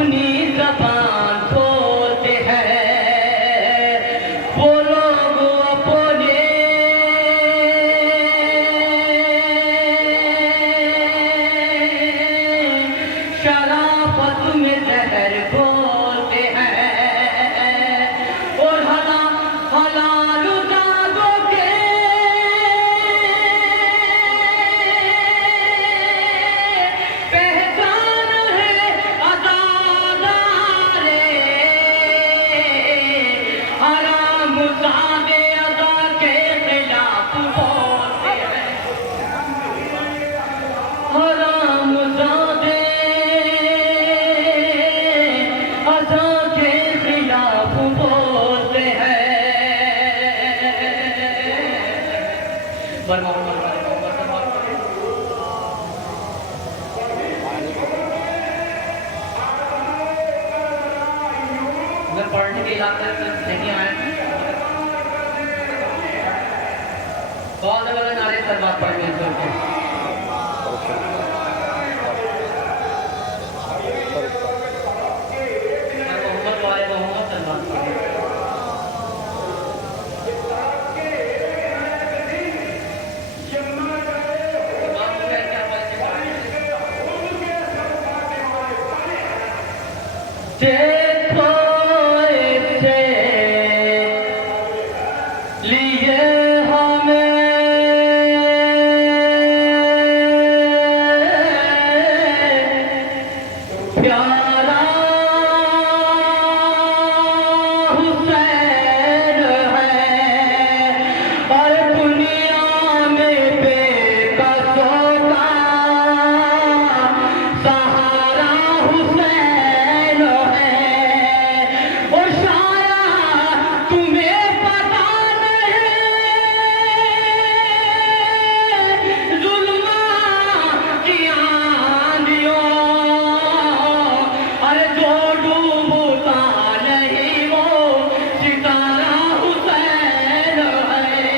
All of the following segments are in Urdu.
اپنی زبان کھولتے ہیں وہ لوگ اپنے شرافت میں زہر گھولتے ہیں اور حلال زادوں کے پہچان ہے عزادارے حرام زادے عزا کے خلاف بولتے ہیں حرام زادے عزا کے خلاف بولتے ہیں اگر پڑھنے کے علاقے سے نہیں آئے بہت بڑے نعرے پر بات پڑھنے ہیں محمد والے محمد سلمان پڑھنے دیکھو اسے لیے ہمیں پیارا حسین ہے اور دنیا میں بے قصوں کا سہارا حسین ہے اور شاید تمہیں پتا نہیں ظلم کی آندھیوں ارے جو ڈوبتا نہیں وہ ستارہ حسین ہے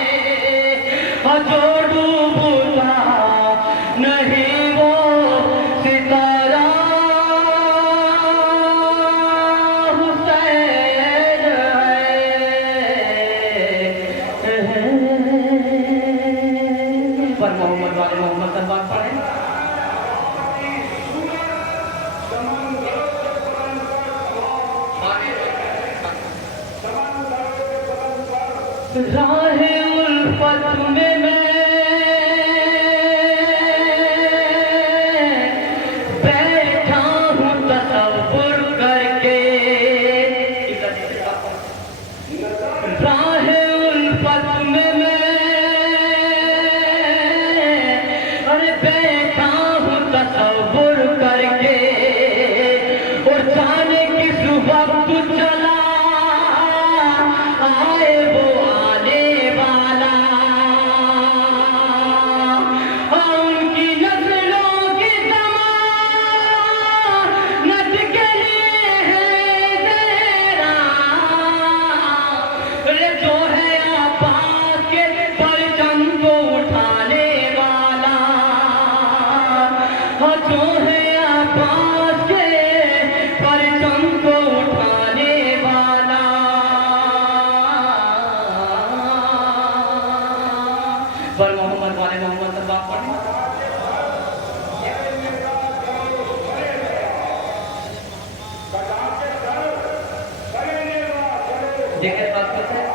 جو ڈوبتا نہیں وہ ستارہ حسین ہے پر محمد والے محمد سلمان پڑھیں راہ الفت میں بیٹھا ہوں تصور کر کے راہ الفت میں بیٹھا ہوں تصور کر کے اور جانے کس وقت چلا آئے وہ آنے والا ان کی نسلوں کی ضمانت کے لیے ہے تیرا جو ہے عباس کے پرچم کو اٹھانے والا جو ہے عباس کے پرچم کو اٹھانے والا پر محمد والے محمد سلمان پڑھیں دیکھیں بات کرتے ہیں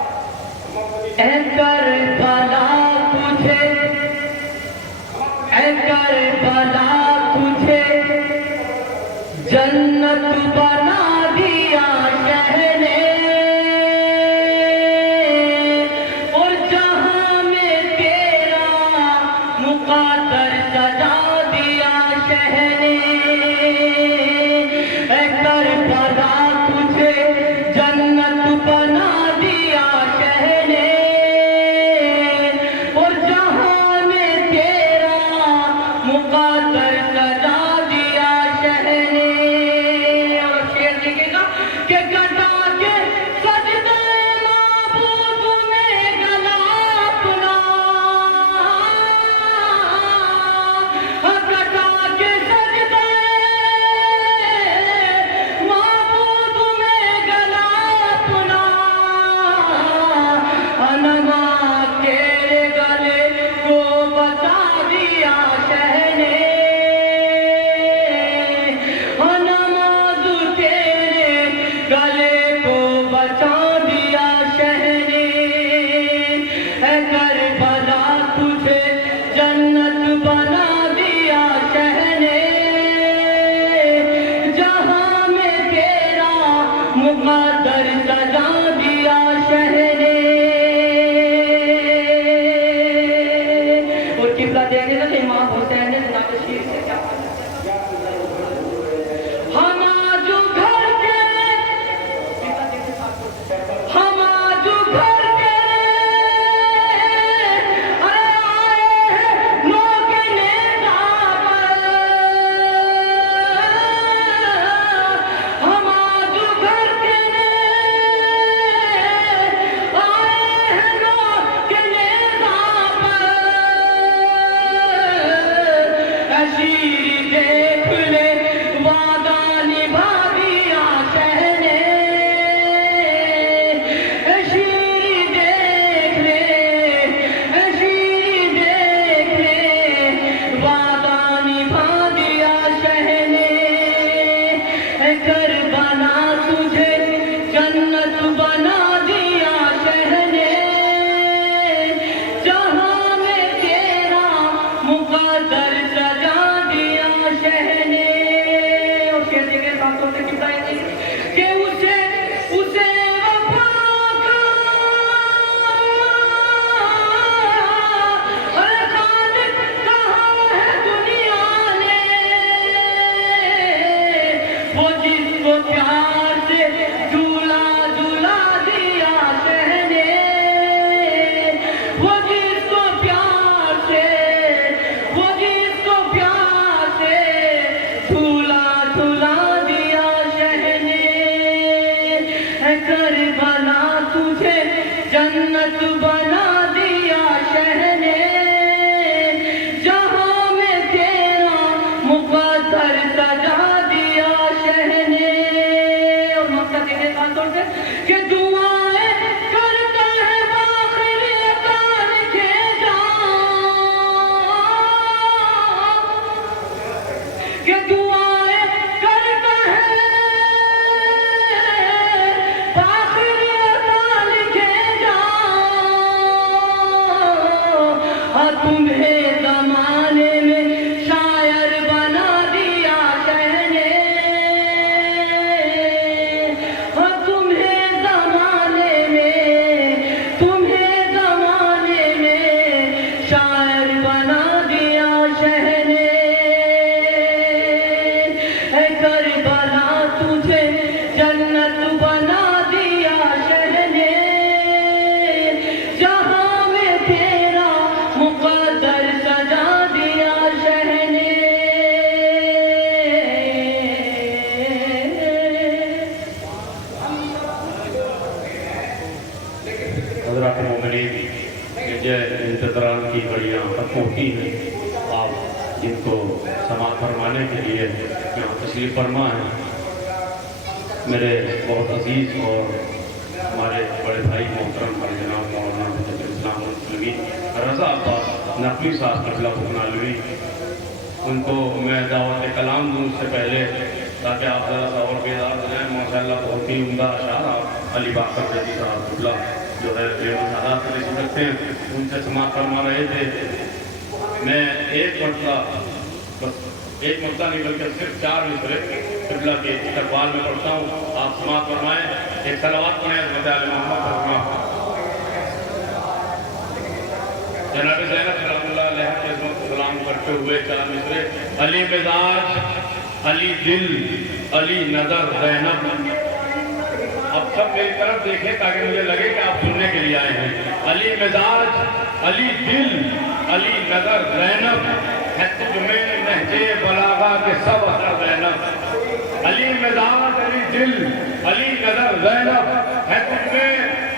اے کربلا تجھے اے کربلا تجھے جنت بنا دیا شہر نے اور جہاں میں تیرا جہاں میں تیرا مقدر سجا دیا شہ نے. اور کہتے کے ساتھوں سے کتا ہے کہ اسے وفا کا خالق کہا ہے دنیا نے. وہ جس کو پیار سے جھولا جھولا دیا شہ نے. وہ جس کو پیار سے جھولا جھولا دیا شہ نے. کربلا تجھے جنت بنا دیا شہ نے. جہاں میں تیرا مقدر سجا دیا شہ نے. اور مقصد یہ ہے کہ دعائیں کرتا ہے باخر اکان کے جان. کہ دعائیں کرتا ہے باخر اکان کے جان. تمہیں زمانے میں شاعر بنا دیا شہ نے. تمہیں زمانے میں شاعر بنا دیا شہ نے. کربلا تجھے جنت بنا دیا شہ نے. جہاں میں تیرا مقدر سجا دیا شہ نے. حضرات مومنین جو انتظار کی بڑیاں ہوتی ہیں، آپ جن کو سماعت فرمانے کے لیے یہاں تشریف فرما ہے. میرے بہت عزیز اور ہمارے بڑے بھائی محترم جناب مولانا حجت الاسلام والمسلمین رضا عباس نقوی صاحب قبلہ بکنالوی، ان کو میں دعوت کلام دوں اس سے پہلے تاکہ آپ ذرا سا اور بیدار ہو جائیں. ماشاءاللہ بہت ہی عمدہ اشعار آپ علی باقر رضی صاحب قبلہ جو ہے سادات سے لکھ سکتے ہیں، ان سے سماعت فرما رہے تھے. میں ایک مرتبہ نہیں بلکہ صرف 4 مصرے قبلہ کے استقبال میں پڑھتا ہوں. آپ سماعت فرمائیں. ایک صلوات پڑھیں حضرت آل محمد فرما. جناب زینب سلام اللہ علیہ کے سلام کرتے ہوئے 4 مصرے. علی مزاج، علی دل، علی نظر زینب. اب سب میری طرف دیکھیں تاکہ مجھے لگے کہ آپ سننے کے لیے آئے ہیں. علی مزاج، علی دل، علی نظر زینب ہے تجھ میں نہجے بلاغہ کے سب اثر زینب. علی مزاج، علی دل، علی نظر زینب ہے تجھ میں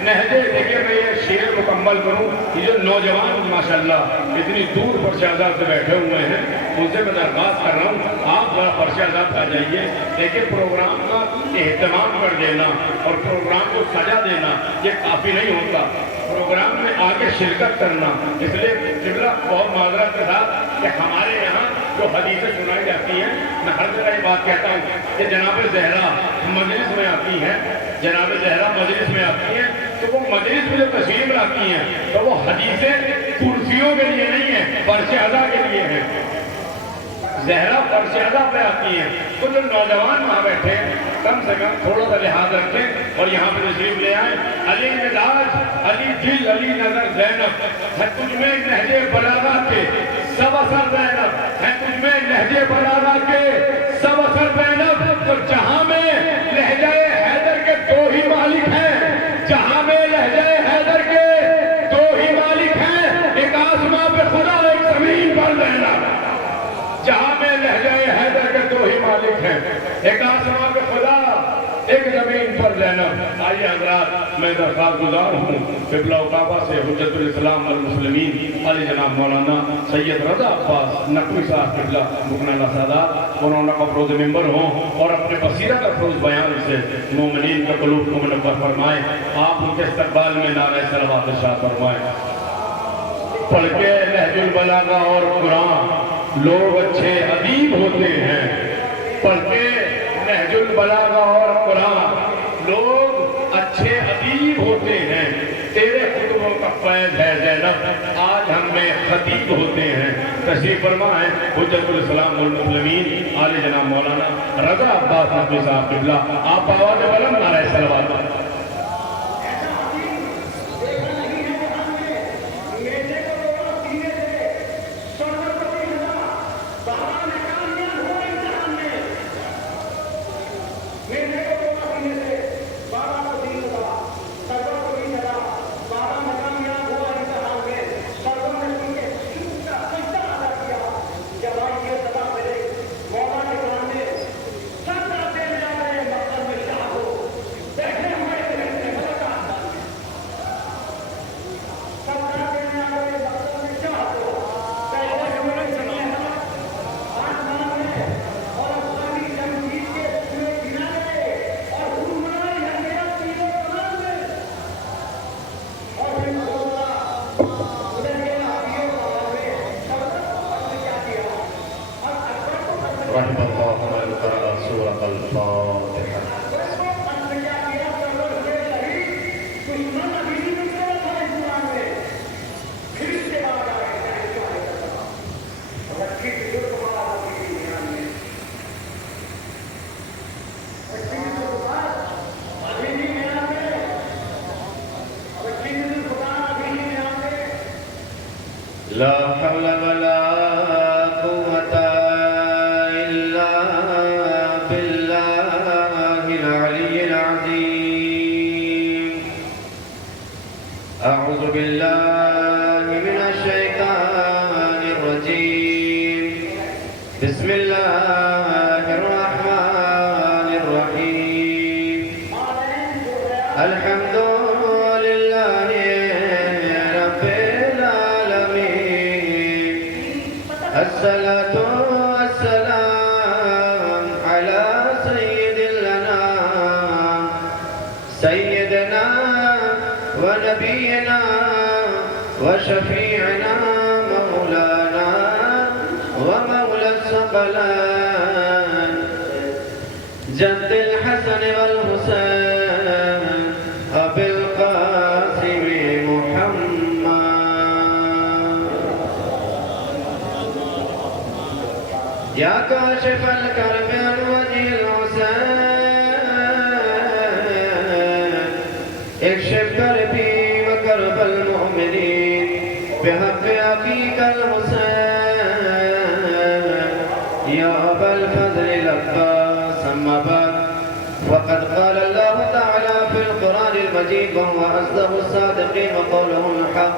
نہجے. دیکھیے میں یہ شعر مکمل کروں. یہ جو نوجوان ماشاءاللہ اتنی دور پرچہ آزاد سے بیٹھے ہوئے ہیں، ان سے میں درخواست کر رہا ہوں آپ ذرا پرچہ آزاد آ جائیے. دیکھیے پروگرام کا اہتمام کر دینا اور پروگرام کو سجا دینا یہ کافی نہیں ہوتا. پروگرام میں آگے شرکت کرنا. اس لیے قبلہ بہت معذرت کے ساتھ کہ ہمارے یہاں جو حدیثیں سنائی جاتی ہیں، میں ہر جگہ یہ بات کہتا ہوں کہ جناب زہرا مجلس میں آتی ہیں، جناب زہرا مجلس میں آتی ہیں تو وہ مجلس میں جو تشریف لاتی ہیں تو وہ حدیثیں کرسیوں کے لیے نہیں ہیں، فرش ادا کے لیے ہیں. زہرا فرش ادا پہ آتی ہیں. تو جو نوجوان وہاں بیٹھے کم سے کم تھوڑا سا لحاظ رکھیں اور یہاں پہ تشریف لے آئیں. علی مزاج، علی دل، علی نظر زینب ہے تجھ میں نہجے بلاغہ کے سب اثر زینب ہے تجھ میں نہجے بلاغہ کے سب اثر زینب. تو جہاں میں لہجہ حیدر کے 2 ہی مالک ہیں، جہاں میں لہجہ حیدر کے 2 ہی مالک ہیں، ایک آسمان پہ خدا ایک زمین پر زینب. جہاں میں لہجہ حیدر کے 2 ہی مالک ہیں، ایک آسمان پہ خدا ایک زمین پر زینب. آئیے حضرات میں درخواست گزار ہوں قبلہ کعبہ سے حجت الاسلام والمسلمین علی جناب مولانا سید رضا عباس نقوی صاحب قبلہ بکنالہ سادات مولانا کا فروز ممبر ہوں اور اپنے بصیرت افروز بیان سے مومنین کا قلوب کو منور فرمائیں. آپ ان کے استقبال میں نعرہ صلوات ارشاد فرمائیں. پڑھ کے نہج البلاغہ اور قرآن لوگ اچھے ادیب ہوتے ہیں. پڑھ کے نہج البلاغہ اور قرآن لوگ اچھے ادیب ہوتے ہیں. تیرے خطبوں کا فیض ہے زینب ہم میں خطیب ہوتے ہیں. تشریف فرما ہے حجت الاسلام والمسلمین عالی جناب مولانا رضا عباس نقوی صاحب قبلہ. آپ آواز بلند نعرہ صلوات. رحم اللہ من قرأ سورة الفاتحة. لا حول ولا قوة إلا بالله العلي العظيم. أعوذ بالله من الشيطان الرجيم. بسم الله الرحمن الرحيم. الحمد لله رب العالمين. الصلاة والسلام على سيد الأنام سيدنا ونبينا وشفيعنا مولانا ومولى الثقلين جد الحسن والحسين أبي القاسم محمد. يا كاشف الكرب عن وجه الحسين اكشف كربي وكرب المؤمنين بحق أخيك الحسين يا أبا الفضل العباس. أما بعد وقد قال الله تعالى في القرآن المجيد وهو أصدق الصادقين وقوله الحق.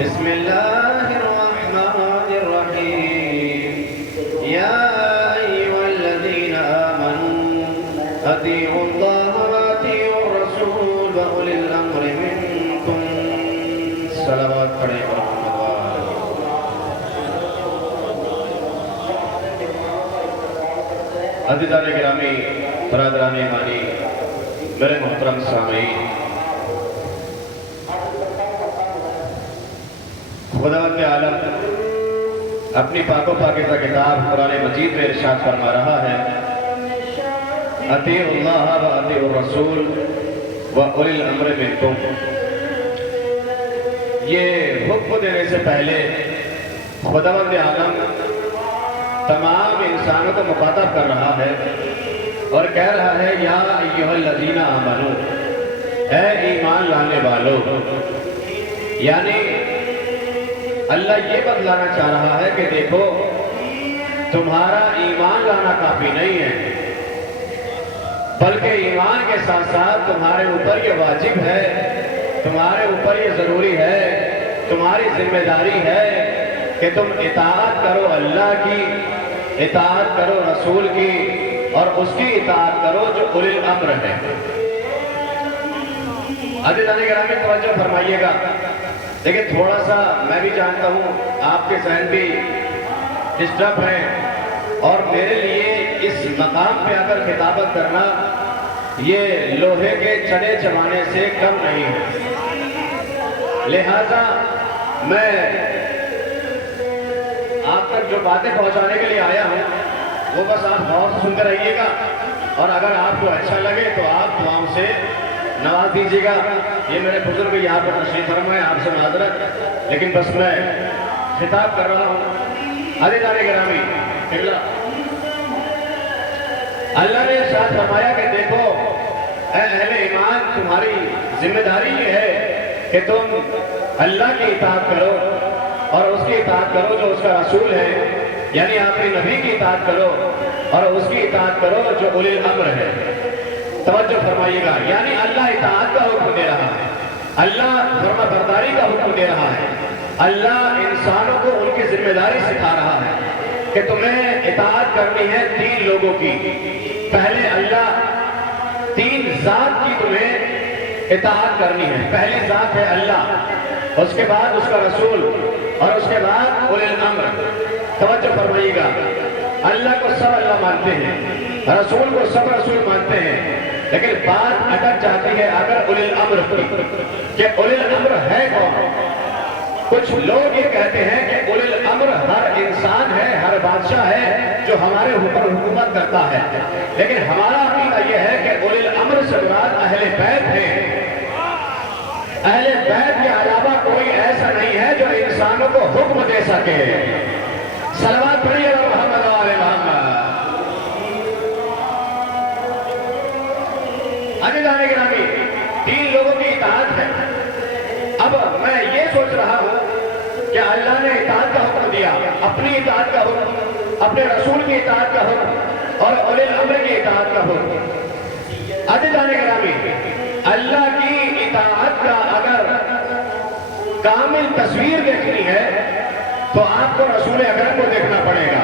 بسم الله الرحمن الرحيم. يا أيها الذين آمنوا أطيعوا الله وأطيعوا الرسول وأولي الأمر منكم. صلوات پڑھیں محمد وآلہ. عزیزان گرامی، برادران ایمانی، میرے محترم سامعین، خداوند عالم اپنی پاک و پاکیزہ کتاب قرآن مجید میں ارشاد فرما رہا ہے اطیعوا اللہ و اطیعوا الرسول و اولی الامر منکم. یہ حکم دینے سے پہلے خداوند عالم تمام انسانوں کو مخاطب کر رہا ہے اور کہہ رہا ہے یا ایھا الذین آمنو، اے ایمان لانے والو. یعنی اللہ یہ بتلانا چاہ رہا ہے کہ دیکھو تمہارا ایمان لانا کافی نہیں ہے، بلکہ ایمان کے ساتھ ساتھ تمہارے اوپر یہ واجب ہے، تمہارے اوپر یہ ضروری ہے، تمہاری ذمہ داری ہے کہ تم اطاعت کرو اللہ کی، اطاعت کرو رسول کی، اور اس کی اطاعت کرو جو اولی الامر ہے. عزیزان گرامی توجہ فرمائیے گا. لیکن تھوڑا سا میں بھی جانتا ہوں آپ کے ذہن بھی ڈسٹرب ہیں، اور میرے لیے اس مقام پہ آ کر خطابت کرنا یہ لوہے کے چڑے چبانے سے کم نہیں ہے. لہذا میں آپ تک جو باتیں پہنچانے کے لیے آیا ہوں وہ بس آپ غور سے سنتے رہیے گا، اور اگر آپ کو اچھا لگے تو آپ دعاؤں سے نواز دیجیے گا. یہ میرے بزرگ یہاں پر تشریف فرما ہے، آپ سے معذرت، لیکن بس میں خطاب کر رہا ہوں. عزیزان گرامی، اللہ نے ارشاد فرمایا کہ دیکھو اے اہل ایمان، تمہاری ذمہ داری یہ ہے کہ تم اللہ کی اطاعت کرو اور اس کی اطاعت کرو جو اس کا رسول ہے، یعنی آخری نبی کی اطاعت کرو اور اس کی اطاعت کرو جو اولی الامر ہے. توجہ فرمائیے گا، یعنی اللہ اطاعت کا حکم دے رہا ہے، اللہ فرما برداری کا حکم دے رہا ہے، اللہ انسانوں کو ان کی ذمہ داری سکھا رہا ہے کہ تمہیں اطاعت کرنی ہے 3 لوگوں کی. پہلے اللہ 3 ذات کی تمہیں اطاعت کرنی ہے. پہلی ذات ہے اللہ، اس کے بعد اس کا رسول اور اس کے بعد اولی الامر. توجہ فرمائیے گا، اللہ کو سب اللہ مانتے ہیں، رسول کو سب رسول مانتے ہیں، لیکن بات اٹک جاتی ہے اگر اولی الامر کی کہ اولی الامر ہے کون. کچھ لوگ یہ کہتے ہیں کہ اولی الامر ہر انسان ہے، ہر بادشاہ ہے جو ہمارے اوپر حکومت کرتا ہے، لیکن ہمارا عقیدہ یہ ہے کہ اولی الامر سے مراد اہل بیت ہیں. اہل بیت کے علاوہ کوئی ایسا نہیں ہے جو انسانوں کو حکم دے سکے. صلوات پڑھیے محمد وآل محمد. عزیزان گرامی، 3 لوگوں کی اطاعت ہے. اب میں یہ سوچ رہا ہوں کہ اللہ نے اطاعت کا حکم دیا، اپنی اطاعت کا حکم، اپنے رسول کی اطاعت کا حکم اور اولی الامر کی اطاعت کا حکم. عزیزان گرامی، اللہ کی اطاعت کا اگر کامل تصویر دیکھنی ہے تو آپ کو رسول اکرم کو دیکھنا پڑے گا،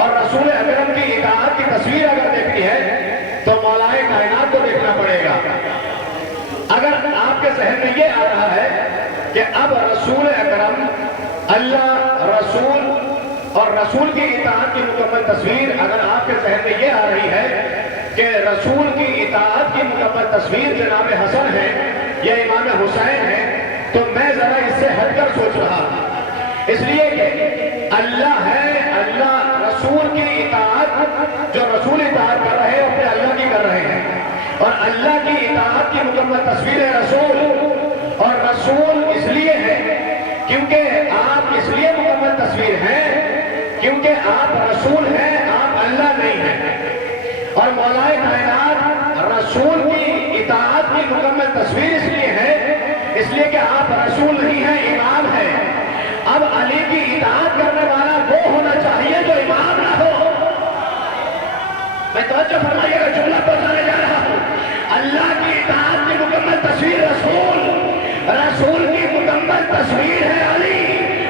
اور رسول اکرم کی اطاعت کی تصویر اگر دیکھنی ہے تو مولائے کائنات کو دیکھنا پڑے گا. اگر آپ کے ذہن میں یہ آ رہا ہے کہ اب رسول اکرم، اللہ، رسول اور رسول کی اطاعت کی مکمل تصویر اگر آپ کے ذہن میں یہ آ رہی ہے کہ رسول کی اطاعت کی مکمل تصویر جناب حسن ہے یا امام حسین ہے، تو میں ذرا اس سے ہٹ کر سوچ رہا ہوں. اس لیے کہ اللہ ہے، اللہ رسول کی اطاعت، جو رسول اطاعت کر رہے ہیں اپنے اللہ کی کر رہے ہیں، اور اللہ کی اطاعت کی مکمل تصویر ہے رسول. اور رسول اس لیے ہے کیونکہ آپ اس لیے مکمل تصویر ہیں کیونکہ آپ رسول ہیں، آپ اللہ نہیں ہیں. اور مولائے کائنات رسول کی اطاعت کی مکمل تصویر اس لیے ہے، اس لیے کہ آپ رسول نہیں ہیں، امام ہیں. اب علی کی اطاعت کرنے والا وہ ہونا چاہیے جو امام نہ ہو. میں توجہ فرمائیے گا، جملہ پہنچانے جا رہا ہوں. اللہ کی اطاعت کی مکمل تصویر رسول، رسول کی مکمل تصویر ہے علی،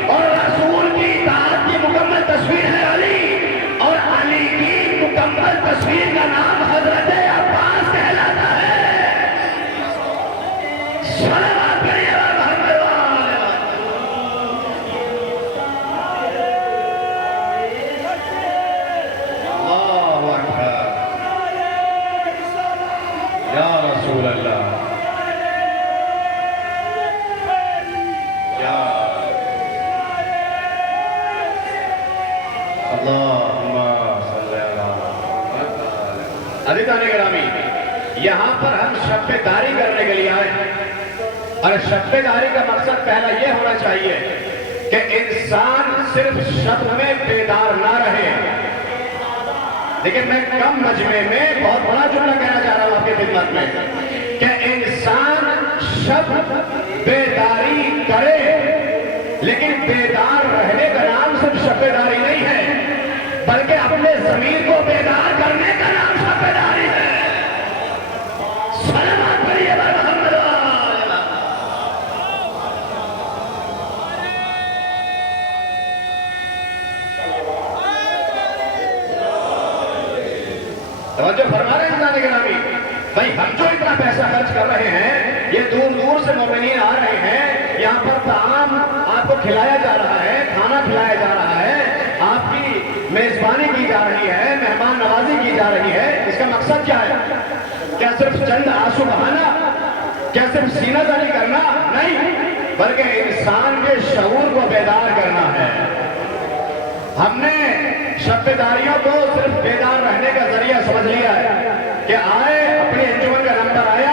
اور رسول کی اطاعت کی مکمل تصویر ہے علی، اور علی کی مکمل تصویر کا نام حضرت عباس کہلاتا ہے. صلوات پڑھیے محمد وآل اللہ اکبر. یا رسول اللہ، یا اللہم صلی اللہ. عزیزان گرامی، یہاں پر ہم شب داری کرنے کے لیے آئے ہیں، اور شب داری کا مقصد پہلا یہ ہونا چاہیے کہ انسان صرف شب میں بیدار نہ رہے. لیکن میں کم مجمع میں بہت بڑا جملہ کہنا چاہ رہا ہوں آپ کی خدمت میں کہ انسان شب بیداری کرے، لیکن بیدار رہنے کا نام صرف شب داری نہیں ہے، بلکہ اپنے ضمیر کو بیدار کرنے کا نام شب داری ہے. صلوات پڑھیے محمد وآل. توجہ فرما رہے ہیں عزیزان گرامی. بھائی ہم جو اتنا پیسہ خرچ کر رہے ہیں، یہ دور دور سے مومنین آ رہے ہیں، یہاں پر طعام آپ کو کھلایا جا رہا ہے، کھانا کھلایا جا رہا ہے، آپ کی میزبانی کی جا رہی ہے، مہمان نوازی کی جا رہی ہے. اس کا مقصد کیا ہے؟ کیا صرف چند آنسو بہانا؟ کیا صرف سینہ زنی کرنا؟ نہیں، بلکہ انسان کے شعور کو بیدار کرنا ہے. ہم نے شب داریوں کو صرف بیدار رہنے کا ذریعہ سمجھ لیا ہے کہ آئے، اپنی انجمن کا نمبر آیا،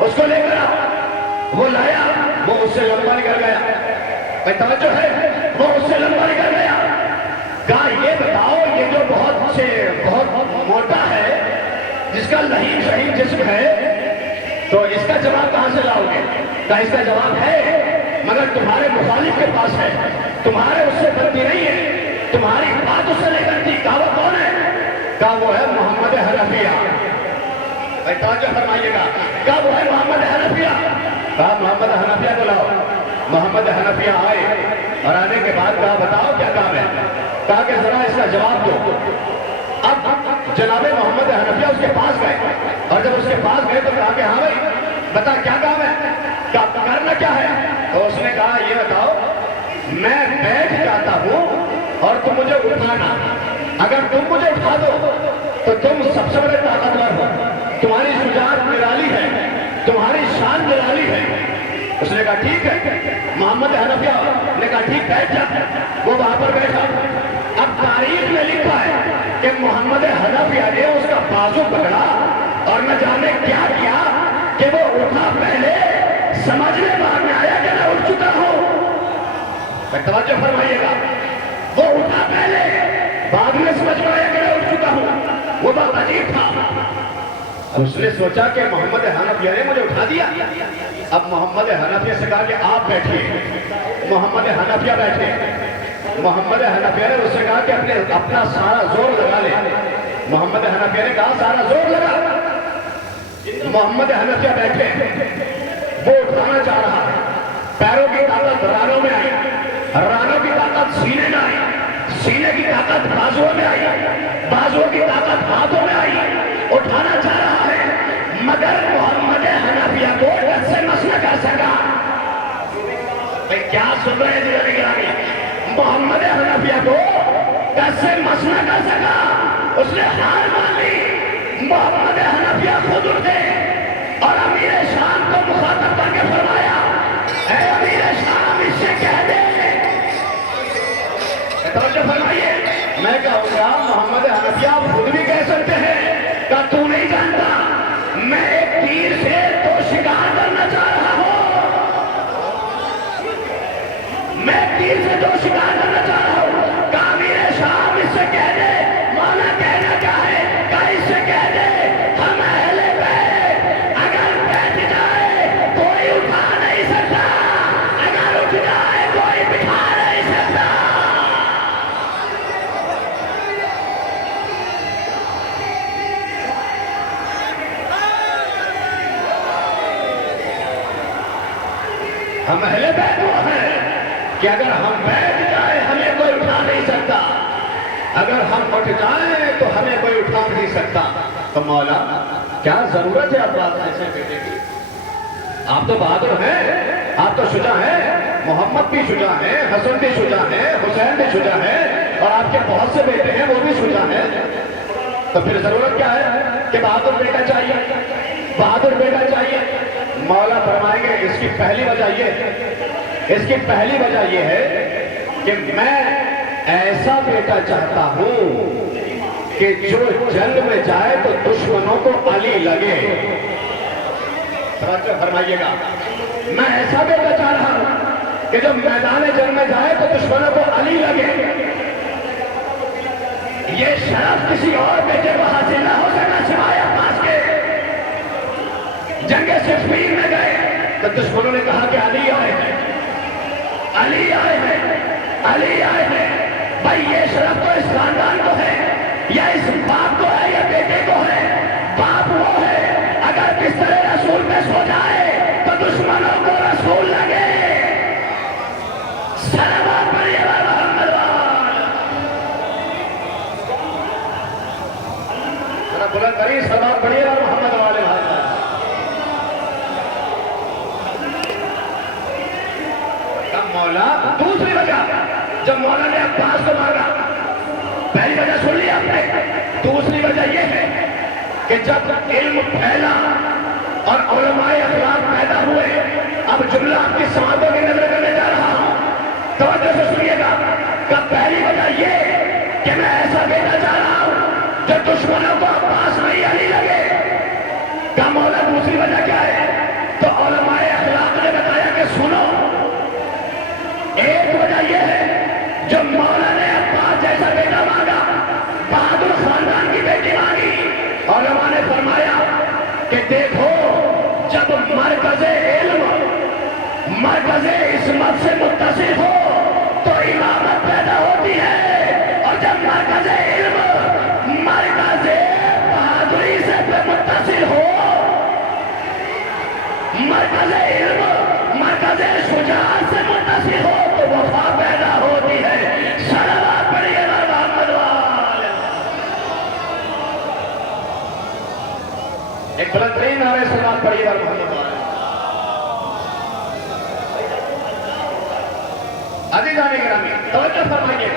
اس کو لے کر آؤ۔ وہ لایا، وہ اس سے لمبا نکل گیا، بھائی توجہ ہے، وہ اس سے لمبا نکل گیا۔ کہا یہ بتاؤ یہ جو بہت موٹا ہے، جس کا لہیم شہیم جسم ہے، تو اس کا جواب کہاں سے لاؤ گے؟ کہا اس کا جواب ہے مگر تمہارے مخالف کے پاس ہے، تمہارے اس سے بنتی نہیں ہے، تمہاری بات اس سے نہیں کرتی۔ کہا وہ کون ہے؟ کہا وہ ہے محمد حنفیہ۔ بھائی توجہ فرمائیے گا، کہا وہ ہے محمد حنفیہ۔ کہا محمد حنفیہ کو لاؤ۔ محمد حنفیہ آئے اور آنے کے بعد کہا بتاؤ کیا کام ہے؟ کہا کہ ذرا اس کا جواب دو۔ اب جناب محمد حنفیہ اس کے پاس گئے، اور جب اس کے پاس گئے تو کہا کہ ہاں بھائی بتا کیا کام ہے، کرنا کیا ہے؟ تو اس نے کہا یہ بتاؤ، میں بیٹھ جاتا ہوں اور تم مجھے اٹھانا، اگر تم مجھے اٹھا دو تو تم سب سے بڑے طاقتور ہو، تمہاری شجاعت نرالی ہے، تمہاری شان نرالی ہے۔ اس نے کہا ٹھیک ہے۔ محمد حنفیہ نے کہا ٹھیک بیٹھ جا۔ وہ وہاں پر بیٹھا۔ اب تاریخ میں لکھا ہے کہ محمد حنفیہ نے اس کا بازو پکڑا اور نہ جانے کیا کیا کہ وہ اٹھا، پہلے سمجھ میں بعد میں آیا کہ میں اٹھ چکا ہوں۔ توجہ فرمائیے گا، وہ اٹھا پہلے، بعد میں سمجھ میں آیا کہ میں اٹھ چکا ہوں۔ وہ بات عجیب تھا۔ اب اس نے سوچا کہ محمد حنفیہ نے مجھے اٹھا دیا۔ اب محمد حنفیہ سے کہا کہ آپ بیٹھیے۔ محمد حنفیہ بیٹھے۔ محمد حنفیہ نے اس سے کہا کہ اپنا سارا زور لگا لے۔ محمد حنفیہ نے کہا سارا زور لگا۔ محمد حنفیہ بیٹھے، وہ اٹھانا چاہ رہا ہے، پیروں کی طاقت رانوں میں آئی، رانوں کی طاقت سینے میں آئی، سینے کی طاقت بازوؤں میں آئی، بازوؤں کی طاقت ہاتھوں میں آئی، اٹھانا چاہ رہا ہے مگر محمد حنفیہ کو ڈس سے مس نہ کر سکا۔ کیا سن رہے ہیں؟ محمد حنفیہ کو ڈس سے مس نہ کر سکا، اس نے ہار مان لی۔ محمد حنفیہ خود اٹھے اور امیر شام کو مخاطب کر کے فرمایا، اے امیر شام اس سے کہہ دے۔ توجہ فرمائیے، میں کہوں گا محمد حنفیہ آپ خود بھی کہہ سکتے ہیں کہ تو نہیں جانتا میں ایک تیر سے تو شکار کرنا چاہ رہا ہوں، میں تیر سے تو شکار کرنا چاہ رہا ہوں۔ کہ امیر شام اس سے کہہ دے، مولا کہنا کیا ہے؟ کہ اس سے کہہ دے ہم اہل بیت اگر بیٹھ جائے کوئی اٹھا نہیں سکتا، اگر اٹھ جائے کوئی بٹھا نہیں سکتا۔ ہم اہل بیت وہ ہیں کہ اگر ہم بیٹھ جائیں ہمیں کوئی اٹھا نہیں سکتا، اگر ہم اٹھ جائیں تو ہمیں کوئی اٹھا نہیں سکتا۔ تو مولا کیا ضرورت ہے اب بات ایسے بیٹے کی؟ آپ تو بہادر ہیں، آپ تو شجاع ہیں، محمد بھی شجاع ہیں، حسن بھی شجاع ہیں، حسین بھی شجاع ہیں، اور آپ کے بہت سے بیٹے ہیں وہ بھی شجاع ہیں۔ تو پھر ضرورت کیا ہے کہ بہادر بیٹا چاہیے، بہادر بیٹا چاہیے؟ مولا فرمائیں گے اس کی پہلی وجہ یہ ہے کہ میں ایسا بیٹا چاہتا ہوں کہ جو جنگ میں جائے تو دشمنوں کو علی لگے۔ توجہ فرمائیے گا، میں ایسا بیٹا چاہ رہا ہوں کہ جب میدان جنگ میں جائے تو دشمنوں کو علی لگے۔ یہ شرف کسی اور بیٹے کو حاصل نہ ہو سکا سوائے عباس کے۔ جنگ صفین میں گئے تو دشمنوں نے کہا کہ علی آئے ہیں، علی آئے ہیں، علی آئے ہیں۔ بھائی یہ شرف تو اس خاندان کو ہے، یا اس باپ کو ہے، یا بیٹے کو ہے۔ باپ وہ ہے اگر بستر رسول پہ سو جائے تو دشمنوں کو رسول لگے۔ صلوات پڑھیے محمد وال۔ ذرا بلند کریے، صلوات پڑھیے محمد والے بھائی۔ مولا دوسری وجہ، جب مولا نے عباس کو مارا، پہلی وجہ سن لی آپ نے، دوسری وجہ یہ ہے کہ جب علم پھیلا اور علماء اخلاق پیدا ہوئے، اب جملہ آپ کی سماعتوں کی نظر کرنے جا رہا ہوں، توجہ سے سنیے گا، کہ پہلی وجہ یہ کہ میں ایسا بیٹا چاہ رہا ہوں جو دشمنوں کو عباس نہیں علی لگے۔ کہ مولا دوسری وجہ کیا ہے؟ تو علماء اخلاق نے بتایا کہ سنو، ایک وجہ یہ ہے جو مولا نے عباس جیسا بیٹا مانگا، بہادر خاندان کی بیٹی مانگی، علماء نے فرمایا کہ دیکھو جب مرکز علم مرکز عصمت سے متصل ہو تو امامت پیدا ہوتی ہے، اور جب مرکز علم مرکز بہادری سے متصل ہو، مرکز علم مرکز شجاعت سے متصل ہو تو وفا پیدا ہوتی ہے۔ صلوات پڑھیے محمد والے۔ ایک بلندرین نعرہ صلوات پڑھیے محمد والے۔ عزیزان گرامی توجہ فرمائیے،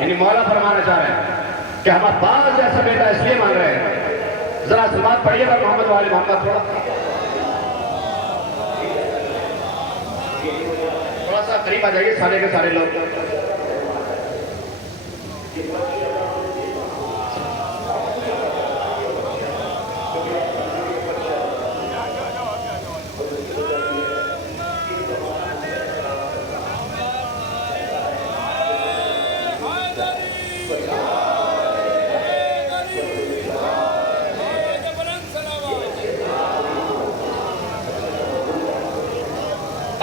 یعنی مولا فرمانا چاہ رہے ہیں کہ ہم عباس جیسا بیٹا اس لیے مانگ رہے ہیں، ذرا صلوات پڑھیے گا محمد والے محمد، تھوڑا سا قریب آ جائیے سارے کے سارے لوگ۔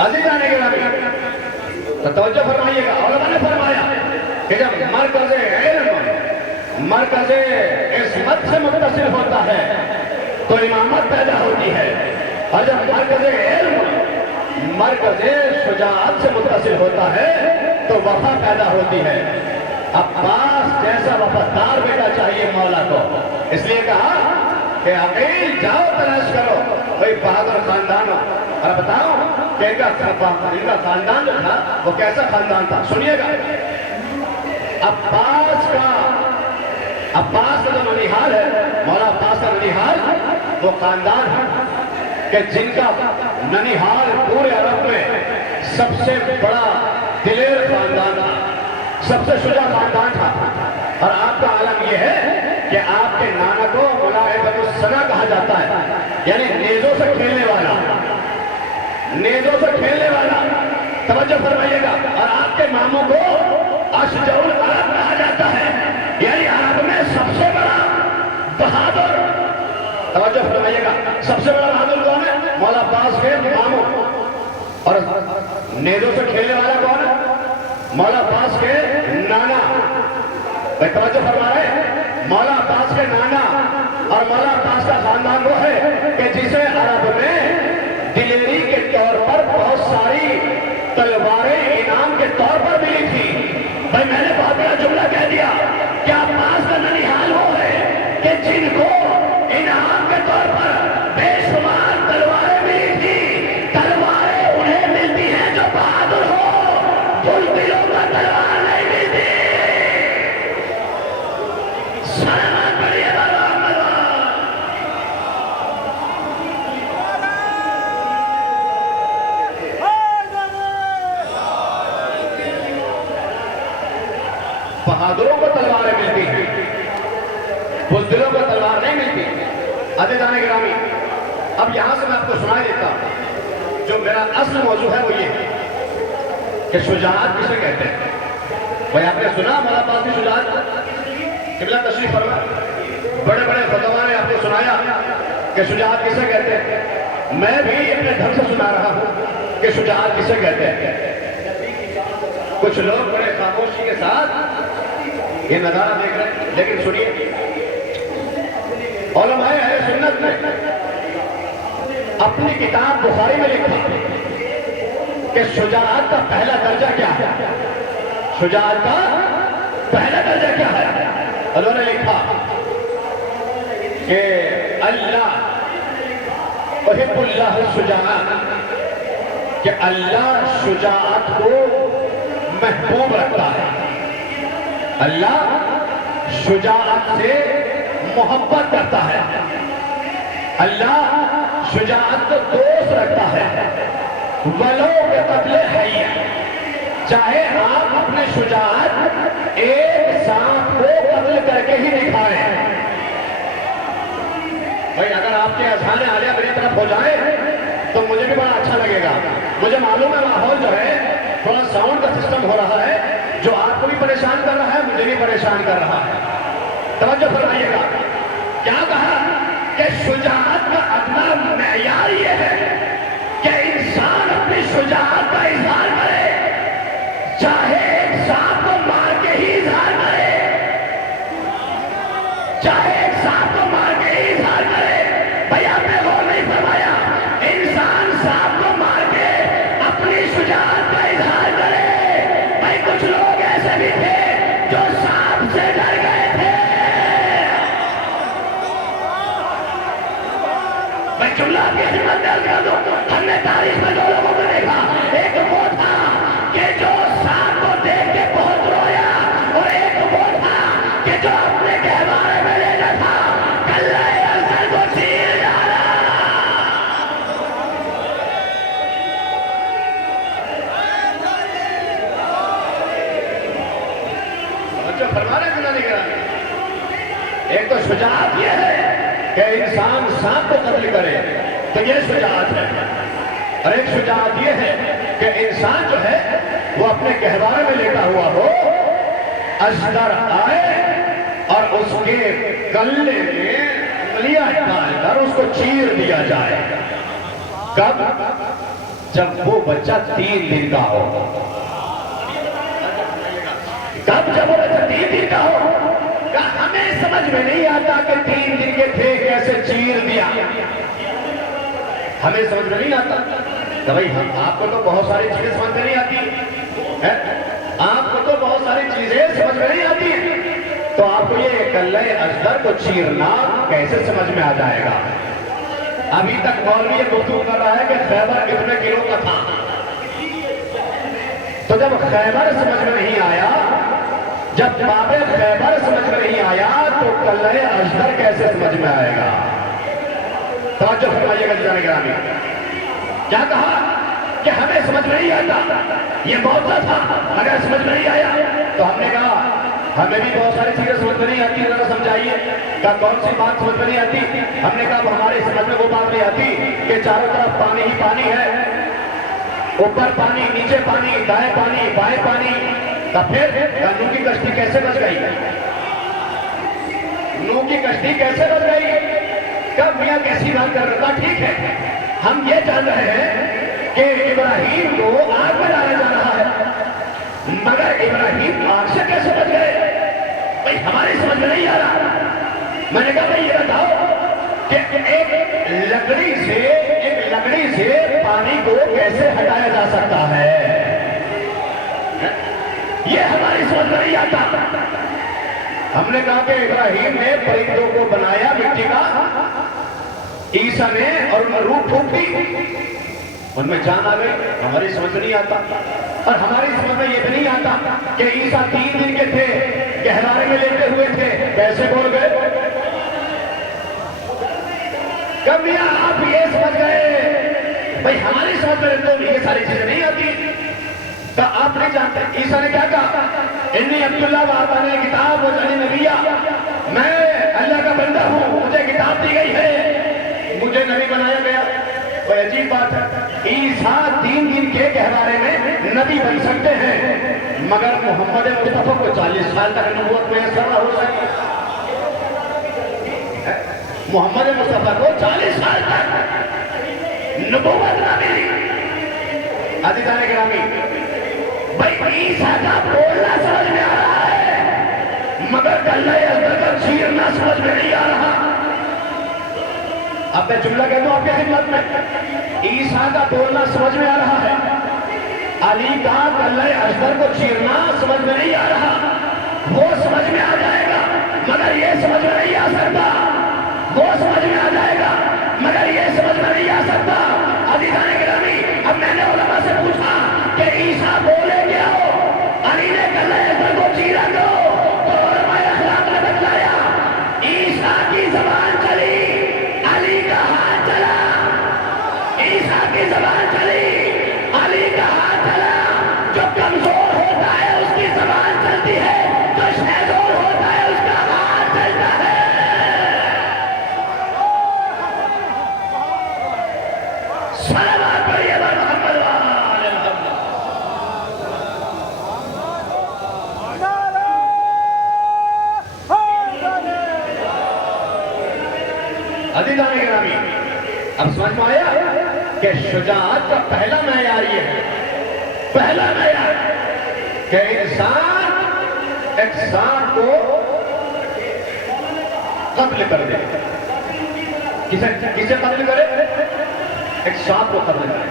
عزیزان گرامی توجہ فرمائیے گا، علماء نے فرمایا کہ جب مرکز علم مرکز عصمت سے متصل ہوتا ہے تو امامت پیدا ہوتی ہے، اور جب مرکز علم مرکز شجاعت سے متصل ہوتا ہے تو وفا پیدا ہوتی ہے۔ عباس جیسا وفادار بیٹا چاہیے مولا کو، اس لیے کہا کہ عقیل جاؤ تلاش کرو کوئی بہادر خاندان ہو، اور بتاؤ کہ ان کا خاندان جو تھا وہ کیسا خاندان تھا، سنیے گا۔ عباس کا جو ننیحال ہے، مولا عباس کا ننیحال وہ خاندان ہے کہ جن کا ننیحال پورے عرب میں سب سے بڑا دلیر خاندان تھا، سب سے شجاع خاندان تھا، اور آپ کا عالم یہ ہے کہ آپ کے نانا کو ملاحبت السنا کہا جاتا ہے، یعنی نیزوں سے کھیلنے والا، نیزوں سے کھیلنے والا، توجہ فرمائیے گا، اور آپ کے ماموں کو اشجع العرب کہا جاتا ہے، یعنی عرب میں سب سے بڑا بہادر، توجہ فرمائیے گا، سب سے بڑا بہادر کون ہے؟ مولا عباس کے ماموں، اور نیزوں سے کھیلنے والا کون ہے؟ مولا عباس کے نانا، توجہ فرما رہے ہیں، مولا عباس کے نانا، اور مولا عباس کا خاندان وہ ہے کہ جسے عرب میں دلیری کے طور پر بہت ساری تلواریں انعام کے طور پر ملی تھی۔ بھائی میں نے بہت بڑا جملہ کہہ دیا، کیا عباس کا ننیحال وہ ہے کہ جن کو انعام کے طور پر بے شمار تلواریں ملی تھی، تلواریں انہیں ملتی ہیں جو بہادر ہو، بلبلوں کا تلوار نہیں ملتی۔ سلام پڑھیے محمد والے۔ بہادروں کو تلواریں ملتی ہیں، بزدلوں کو تلوار نہیں ملتی۔ عزیزان گرامی اب یہاں سے میں آپ کو سنا دیتا ہوں، جو میرا اصل موضوع ہے وہ یہ ہے کہ شجاعت کسے کہتے ہیں۔ بھائی آپ نے سنا مولا عباس کی شجاعت، قبلہ تشریف فرما، بڑے بڑے فتوا نے آپ کو سنایا کہ شجاعت کسے کہتے ہیں، میں بھی اپنے ڈھنگ سے سنا رہا ہوں کہ شجاعت کسے کہتے ہیں۔ کچھ لوگ بڑے خاموشی کے ساتھ یہ نظارہ دیکھ رہے ہیں، لیکن سنیے، علماء اہل سنت نے اپنی کتاب بخاری میں لکھا کہ شجاعت کا پہلا درجہ کیا ہے، شجاعت کا پہلا درجہ کیا ہے۔ انہوں نے لکھا کہ اللہ احب اللہ الشجاعت، کہ اللہ شجاعت کو محبوب رکھتا ہے، اللہ شجاعت سے محبت کرتا ہے، اللہ شجاعت کو دوست رکھتا ہے، ولو کے بدلے حی، چاہے آپ اپنے شجاعت ایک سانپ کو قتل کر کے ہی دکھائیں، بھائی اگر آپ کے اذہان عالیہ میری طرف ہو جائے تو مجھے بھی بڑا اچھا لگے گا. مجھے معلوم ہے ماحول جو ہے تھوڑا ساؤنڈ کا سسٹم ہو رہا ہے جو آپ کو بھی پریشان کر رہا ہے, مجھے بھی پریشان کر رہا ہے. توجہ فرمائیے گا. کیا کہا کہ شجاعت کا ادنا معیار یہ ہے کہ انسان اپنی شجاعت کا اظہار کرے, چاہے ایک سانپ کو مار کے ہی اظہار کرے, چاہے ایک سانپ کو مار کے ہی اظہار کرے. بھئی آپ نے غور نہیں فرمایا, انسان سانپ کو مار کے اپنی شجاعت کا اظہار کرے. بھئی کچھ لوگ ایسے بھی تھے جو سانپ سے ڈر گئے تھے. میں جملہ کی خدمت درج کر دوں, ہم نے تاریخ میں دو لوگوں کو دیکھا. ایک وہ تھا کہ جو سانپ کو دیکھ کے بہت رویا, اور ایک وہ تھا کہ جو اپنے گہوارے میں لینا تھا کلہ ازر کو چیر ڈالا. بچوں فرما رہے ہیں نہیں کرا. ایک تو شجاعت یہ ہے کہ انسان سانپ کو قتل کرے تو یہ شجاعت ہے, اور ایک شجاعت یہ ہے کہ انسان جو ہے وہ اپنے گہوارے میں لیٹا ہوا ہو, اژدر آئے اور اس کے گلے میں انگلیاں ڈال کر اس کو چیر دیا جائے. کب؟ جب وہ بچہ 3 دن کا ہو. کب؟ جب وہ بچہ 3 دن کا ہو. ہمیں سمجھ میں نہیں آتا کہ 3 دن کے تھے کیسے چیر دیا, ہمیں سمجھ میں نہیں آتا. کہ بھائی آپ کو تو بہت ساری چیزیں سمجھ میں نہیں آتی, آپ کو تو بہت ساری چیزیں سمجھ میں نہیں آتی, تو آپ کو یہ کلہ ازدر کو چیرنا کیسے سمجھ میں آ جائے گا؟ ابھی تک مولوی یہ گفتگو کر رہا ہے کہ خیبر کتنے کلو کا تھا. تو جب خیبر سمجھ میں نہیں آیا, جب باب خیبر سمجھ میں نہیں آیا, تو کلہ ازدر کیسے سمجھ میں آئے گا؟ توجہ فرمائیے گا جناب گرامی. کیا کہا کہ ہمیں سمجھ میں نہیں آتا, یہ موضوع تھا مگر سمجھ میں نہیں آیا. تو ہم نے کہا ہمیں بھی بہت ساری چیزیں سمجھ میں نہیں آتی, ذرا سمجھائیے. کہا کون سی بات سمجھ میں نہیں آتی؟ ہم نے کہا ہماری سمجھ میں وہ بات نہیں آتی کہ چاروں طرف پانی ہی پانی ہے, اوپر پانی, نیچے پانی, دائیں پانی, بائیں پانی. تب پھر نوح کی کشتی کیسے بچ گئی؟ نوح کی کشتی کیسے بچ گئی؟ کب میاں کیسی بات کر رہا تھا؟ ٹھیک ہے, ہم یہ جان رہے ہیں کہ ابراہیم کو آگ میں ڈالا جا رہا ہے, مگر ابراہیم آگ سے کیسے بچ گئے؟ بھائی ہماری سمجھ میں نہیں آ رہا. میں نے کہا بھائی یہ بتاؤ کہ ایک لکڑی سے پانی کو کیسے ہٹایا جا سکتا ہے؟ یہ ہماری سمجھ میں نہیں آتا. ہم نے کہا کہ ابراہیم نے پرندوں کو بنایا مٹی کا, عیسیٰ نے, اور ان میں روح پھونک دی, ان میں جان آ گئی. ہماری سمجھ میں نہیں آتا. اور ہماری سمجھ میں یہ بھی نہیں آتا کہ عیسیٰ 3 دن کے تھے, گہوارے میں لیٹے ہوئے تھے, کیسے بول گئے؟ کب میاں آپ یہ سمجھ گئے؟ بھائی ہماری سمجھ میں تو یہ ساری چیزیں نہیں آتی. تو آپ نہیں جانتے عیسیٰ نے کیا کہا؟ انی عبداللہ وآتانی کتاب وجعلنی نبیّا, میں اللہ کا بندہ ہوں, مجھے کتاب دی گئی ہے, مجھے نبی بنایا گیا. کوئی عجیب بات ہے, عیسیٰ 3 دن کے گہوارے میں نبی بن سکتے ہیں, مگر محمد مصطفیٰ کو 40 سال تک نبوت میسر نہ ہو سکی. محمد مصطفیٰ کو 40 سال تک نبوت نہ ملی. عزیزان گرامی, بھائی عیسیٰ کا بولنا سمجھ میں آ رہا ہے, مگر کلہ ازدر کا چیرنا سمجھ میں نہیں آ رہا. اب میں جملہ کہتا ہوں آپ کی خدمت میں, عیسیٰ کا بولنا سمجھ میں آ رہا ہے, علی کا کلہ ازدر کو چیرنا سمجھ میں نہیں آ رہا. وہ سمجھ میں آ جائے گا مگر یہ سمجھ میں نہیں آ سکتا. وہ سمجھ میں آ جائے گا مگر یہ سمجھ میں نہیں آ سکتا. عزیزان گرامی, اب میں نے علماء سے پوچھا کہ عیسیٰ بولے کیا ہو؟ علی نے کلہ ازدر کو چیرا دو, تو علماء اخلاق نے بتلایا عیسیٰ کی زبان چلی, علی کا ہاتھ چلا. عیسیٰ کی زبان چلی, علی کا ہاتھ چلا. جو کمزور ہوتا ہے اس کی زبان چلتی ہے, جو شہزور ہوتا ہے اس کا ہاتھ چلتا ہے. کہ شجاعت کا پہلا معیار یہ ہے، پہلا معیار کہ انسان ایک سانپ کو قتل کر دے. کسے قتل کرے؟ ایک سانپ کو قتل کرے.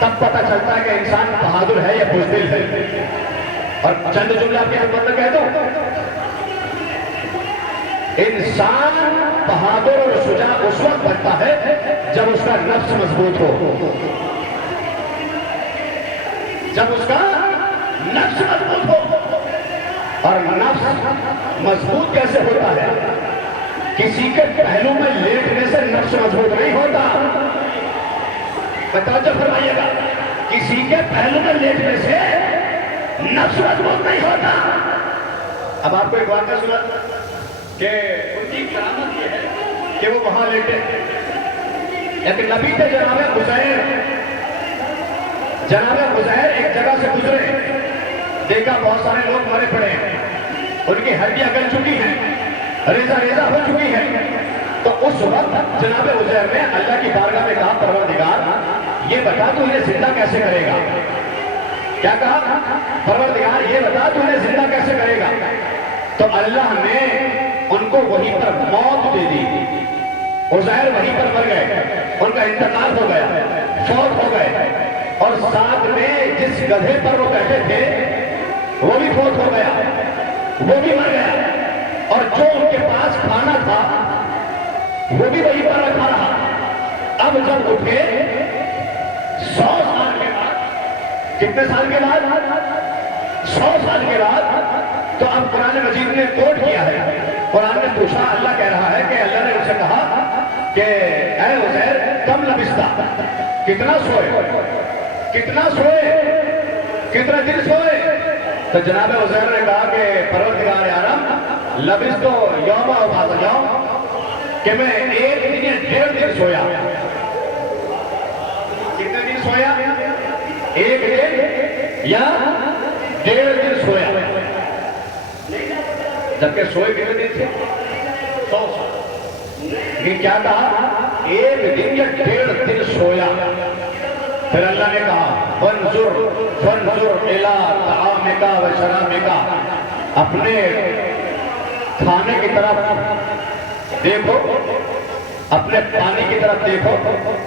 تب پتہ چلتا ہے کہ انسان بہادر ہے یا بزدل ہے. اور چند جملے آپ کی خدمت میں کہہ دوں، انسان بہادر اور شجاع اس وقت بنتا ہے جب اس کا نفس مضبوط ہو. جب اس کا نفس مضبوط ہو. اور نفس مضبوط کیسے ہوتا ہے؟ کسی کے پہلو میں لیٹنے سے نفس مضبوط نہیں ہوتا. توجہ فرمائیے گا، کسی کے پہلو میں لیٹنے سے نفس مضبوط نہیں ہوتا. اب آپ کو ایک واقعہ سنا کہ ان کی کرامت یہ ہے کہ وہ وہاں لیٹے. ایک نبی تھے جناب عزیر ایک جگہ سے گزرے، دیکھا بہت سارے لوگ مرے پڑے ہیں، ان کی ہڈیاں گل چکی ہیں، ریزہ ہو چکی ہے. تو اس وقت جناب عزیر نے اللہ کی بارگاہ میں کہا، پروردگار یہ بتا تو انہیں زندہ کیسے کرے گا؟ کیا کہا؟ پروردگار یہ بتا تو انہیں زندہ کیسے کرے گا؟ تو اللہ نے ان کو وہیں پر موت دے دی. عزیر وہیں پر مر گئے، ان کا انتقال ہو گیا، فوت ہو گئے. اور ساتھ میں جس گدھے پر وہ بیٹھے تھے وہ بھی فوت ہو گیا، وہ بھی مر گیا. اور جو ان کے پاس کھانا تھا وہ بھی وہیں پر رکھا رہا. اب جب اٹھے 100 سال کے بعد، کتنے سال کے بعد؟ 100 سال کے بعد. تو اب قرآن مجید نے کوٹ کیا ہے. قرآن نے پوچھا، اللہ کہہ رہا ہے کہ اللہ نے ان سے کہا کہ اے عزیر کم لبثتا، کتنا سوئے، کتنا دن سوئے؟ تو جناب عزیر نے کہا کہ پروردگار عالم لبثت یوم و بعض یوم، کہ میں 1 دن یا 1.5 دن سویا. کتنے دن سویا؟ 1 دن یا 1.5 دن سویا. جبکہ سوئے کتنے دن تھے؟ 100 سال. لیکن کیا کہا؟ 1 دن یا 1.5 دن سویا. پھر اللہ نے کہا فانظر الی طعامک و شرابک، اپنے کھانے کی طرف دیکھو، اپنے پانی کی طرف دیکھو.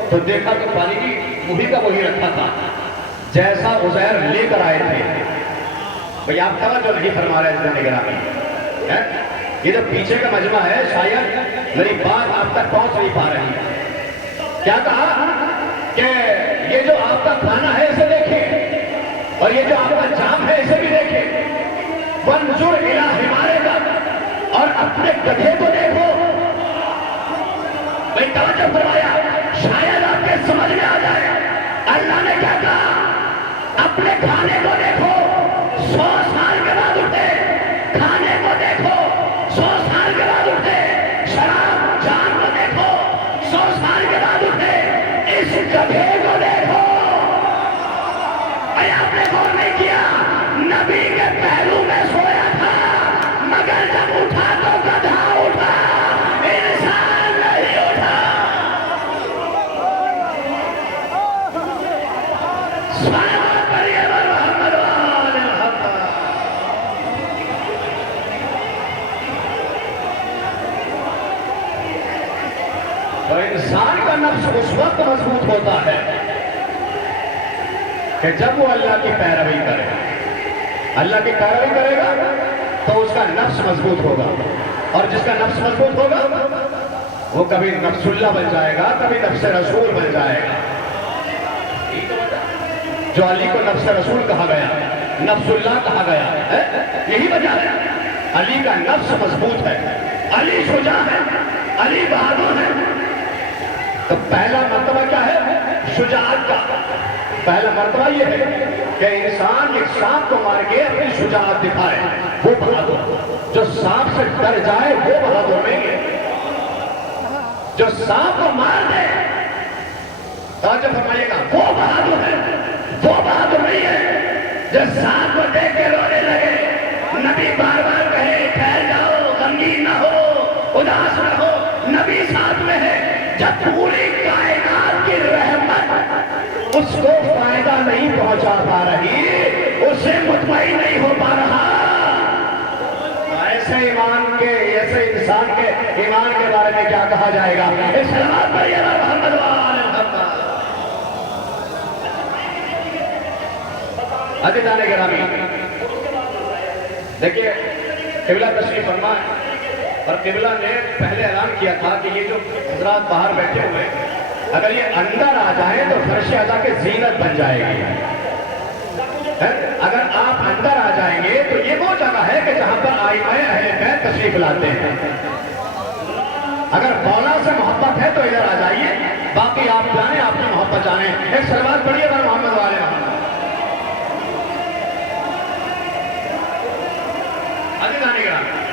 تو دیکھا کہ پانی کی وہی کا وہی رکھا تھا جیسا عزیر لے کر آئے تھے. بھئی آپ توجہ نہیں فرما رہے ہیں نگرانی. یہ جو پیچھے کا مجمع ہے شاید میری بات آپ تک پہنچ نہیں پا رہی ہے. کیا کہا کہ یہ جو آپ کا کھانا ہے اسے دیکھیں، اور یہ جو آپ کا جام ہے اسے بھی دیکھیں. وانظر الی حمارک، اور اپنے گدھے کو دیکھو. بھئی توجہ فرمایا، شاید آپ کے سمجھ میں آ جائے اللہ نے کیا کہا. اپنے کھانے کو دیکھو، 100 سال کے بعد اٹھے. کھانے کو دیکھو، 100 سال کے بعد اٹھے. شراب جان کو دیکھو، 100 سال کے بعد اٹھے. اس گدھے کو دیکھو. اے آپ نے غور نہیں کیا، نبی کے پہلو میں سویا تھا، مگر جب اٹھا تو گدھا اٹھا، انسان نہیں اٹھا. صلوات پڑھیے محمد و آل محمد. تو انسان کا نفس اس وقت مضبوط ہوتا ہے کہ جب وہ اللہ کی پیروی کرے. اللہ کی پیروی کرے گا تو اس کا نفس مضبوط ہوگا، اور جس کا نفس مضبوط ہوگا وہ کبھی نفس اللہ بن جائے گا، کبھی نفس رسول بن جائے گا. جو علی کو نفس رسول کہا گیا، نفس اللہ کہا گیا، یہی وجہ ہے. علی کا نفس مضبوط ہے، علی شجاع ہے، علی بہادر ہے. تو پہلا مرتبہ کیا ہے؟ شجاعت کا. پہلا مرتبہ یہ ہے کہ انسان ایک سانپ کو مار کے اپنی شجاعت دکھائے، وہ بہادر. جو سانپ سے ڈر جائے وہ بہادر نہیں ہے. جو سانپ کو مار دے، توجہ فرمائیے گا، وہ بہادر ہے، وہ بہادر نہیں ہے. جو سانپ کو دیکھ کے رونے لگے، نبی بار بار کہے ٹھہر جاؤ، غمگین نہ ہو، اداس نہ ہو. نبی ساتھ میں ہے. جب پوری کائنات کی رحمت اس کو فائدہ نہیں پہنچا پا رہی، اسے مطمئن نہیں ہو پا رہا، ایسے انسان کے ایمان کے بارے میں کیا کہا جائے گا؟ سلامات پڑھیے محمد وآل محمد۔ عزیزان گرامی، دیکھیے قبلہ تشریف فرما ہے، اور قبلہ نے پہلے اعلان کیا تھا کہ یہ جو حضرات باہر بیٹھے ہوئے اگر یہ اندر آ جائیں تو فرش اعلیٰ کی زینت بن جائے گی۔ اگر آپ اندر آ جائیں گے تو یہ وہ جگہ ہے کہ جہاں پر ائمہ اہل بیت تشریف لاتے ہیں۔ اگر مولا سے محبت ہے تو ادھر آ جائیے، باقی آپ جانیں، آپ کی محبت جانیں۔ ایک سلوات پڑھیے گا محمد والے محمد۔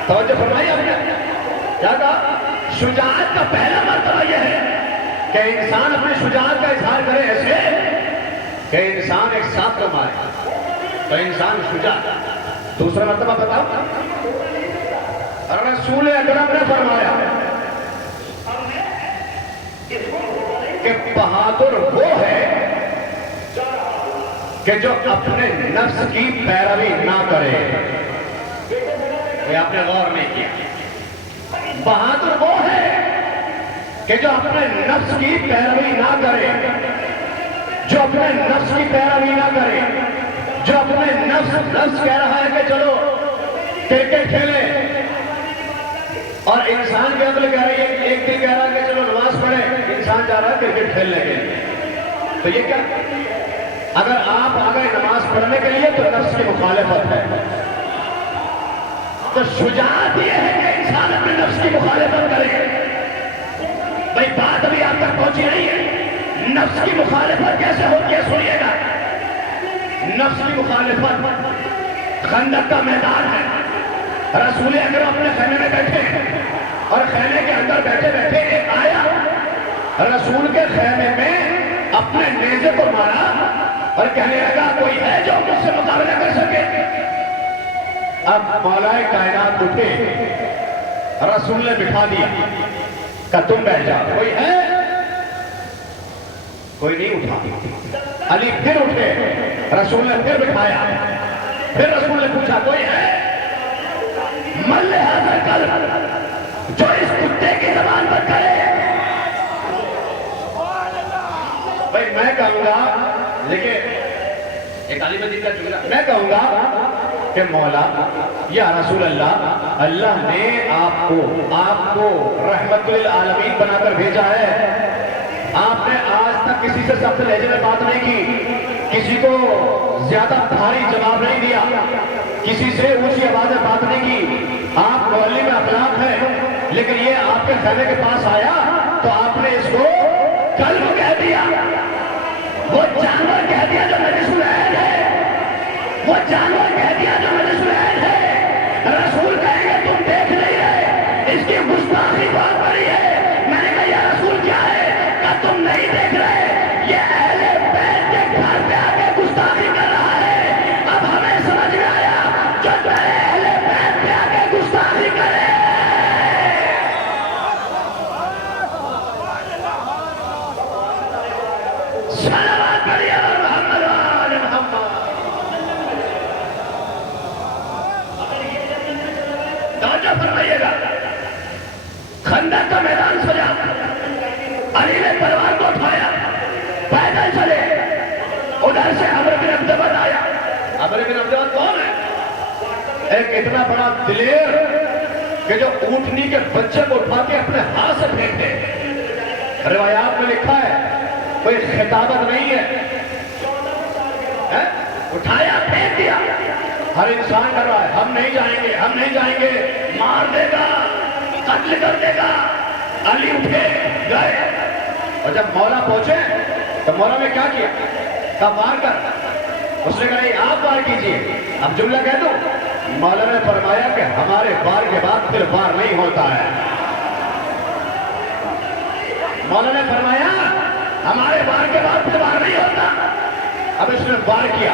توجہ فرمائیے، آپ نے کیا کہا؟ شجاعت کا پہلا مرتبہ یہ ہے کہ انسان اپنے شجاعت کا اظہار کرے ایسے کہ انسان ایک ساتھ کو مارے تو انسان شجاع۔ دوسرا مرتبہ بتاؤ، رسول اکرم نے فرمایا کہ بہادر وہ ہے کہ جو اپنے نفس کی پیروی نہ کرے۔ یہ آپ نے غور نہیں کیا؟ بہادر وہ ہے کہ جو اپنے نفس کی پیروی نہ کرے، جو اپنے نفس کی پیروی نہ کرے، جو اپنے نفس کہہ رہا ہے کہ چلو کرکٹ کھیلے، اور انسان کے عقل کہہ رہی ہے، ایک دن کہہ رہا ہے کہ چلو نماز پڑھے، انسان جا رہا ہے کرکٹ کھیلنے کے لیے، تو یہ کیا؟ اگر آپ آ گئے نماز پڑھنے کے لیے تو نفس کی مخالفت ہے۔ تو شجاعت یہ ہے کہ انسان اپنے نفس کی مخالفت کرے۔ بھئی بات ابھی آپ تک پہنچی نہیں ہے، نفس کی مخالفت کیسے ہوتی ہے سنیے گا۔ نفس کی مخالفت خندق کا میدان ہے، رسول اکرم اپنے خیمے میں بیٹھے ہیں، اور خیمے کے اندر بیٹھے بیٹھے ایک آیا رسول کے خیمے میں اپنے نیزے کو مارا اور کہنے لگا کوئی ہے جو مجھ سے مقابلہ کر سکے؟ اب مولا کائنات اٹھے، رسول نے بٹھا دیا کہ تم بیٹھ جاؤ، کوئی ہے؟ کوئی نہیں اٹھا۔ علی پھر اٹھے، رسول نے پھر بٹھایا، پھر رسول نے پوچھا کوئی ہے؟ مل حاضر کل جو اس کتے کی زبان پر کرے۔ بھائی میں کہوں گا، دیکھیں ایک علی مجید کا جملہ، میں کہوں گا کہ مولا یا رسول اللہ، اللہ نے آپ کو رحمت للعالمین بنا کر بھیجا ہے۔ آپ نے آج تک کسی سے سخت لہجے میں بات نہیں کی، کسی کو زیادہ بھاری جواب نہیں دیا، کسی سے اونچی آواز میں بات نہیں کی۔ آپ معلم اخلاق ہیں، لیکن یہ آپ کے خیمے کے پاس آیا تو آپ نے اس کو کلب کہہ دیا، وہ جانور کہہ دیا جو نجس العین ہے، وہ جانور کہہ دیا جو نجس العین ہے۔ رسول کہیں گے تم دیکھ نہیں رہے، اس کی گستاخی بہت بڑی ہے۔ میں نے کہا یا رسول کیا ہے؟ کہ تم نہیں دیکھ رہے، یہ اہل بیت کے گھر پہ آ کے گستاخی کر رہا ہے۔ اب ہمیں سمجھ میں آیا جو تیرے اہل بیت پہ آ کے گستاخی کرے۔ صلوات پڑھیے محمد وآل محمد۔ توجہ فرمائیے گا، خندق کا میدان سجا، علی نے تلوار کو اٹھایا، پیدل چلے، ادھر سے عمرو بن عبداللہ آیا۔ عمرو بن عبداللہ کون ہے؟ ایک اتنا بڑا دلیر کہ جو اونٹنی کے بچے کو اٹھا کے اپنے ہاتھ سے پھینک دے۔ روایات میں لکھا ہے کوئی خطابت نہیں ہے، اٹھایا پھینک دیا۔ ہر انسان کر رہا ہے ہم نہیں جائیں گے، ہم نہیں جائیں گے، مار دے گا، قتل کر دے گا۔ علی اٹھے گئے، اور جب مولا پہنچے تو مولا نے کیا کیا؟ کہا وار کر۔ اس نے کہا نہیں آپ وار کیجئے۔ اب جملہ کہہ دوں، مولا نے فرمایا کہ ہمارے وار کے بعد پھر وار نہیں ہوتا ہے۔ مولا نے فرمایا ہمارے وار کے بعد پھر وار نہیں ہوتا۔ اب اس نے وار کیا،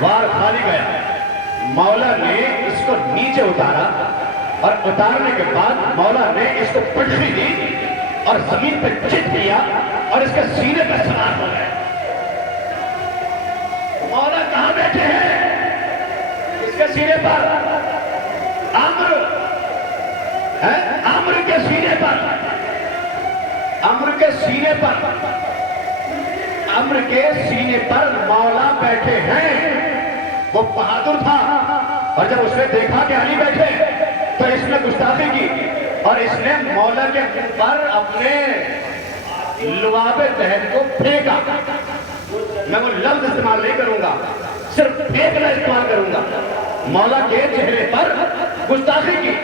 وار خالی گیا۔ مولا نے اس کو نیچے اتارا، اور اتارنے کے بعد مولا نے اس کو پٹخی دی اور زمین پہ چت کیا اور اس کے سینے پہ سوار ہو گئے۔ بیٹھے ہیں اس کے سینے پر عمرو ہے، عمرو کے سینے پر، عمرو کے سینے پر، عمرو کے سینے پر مولا بیٹھے ہیں۔ وہ بہادر تھا اور جب اس نے دیکھا کہ علی بیٹھے تو اس نے گستاخی کی اور اس نے مولا کے منہ پر اپنے لعاب دہن کو پھینکا۔ میں وہ لفظ استعمال نہیں کروں گا، صرف پھینکنا استعمال کروں گا۔ مولا کے چہرے پر گستاخی کی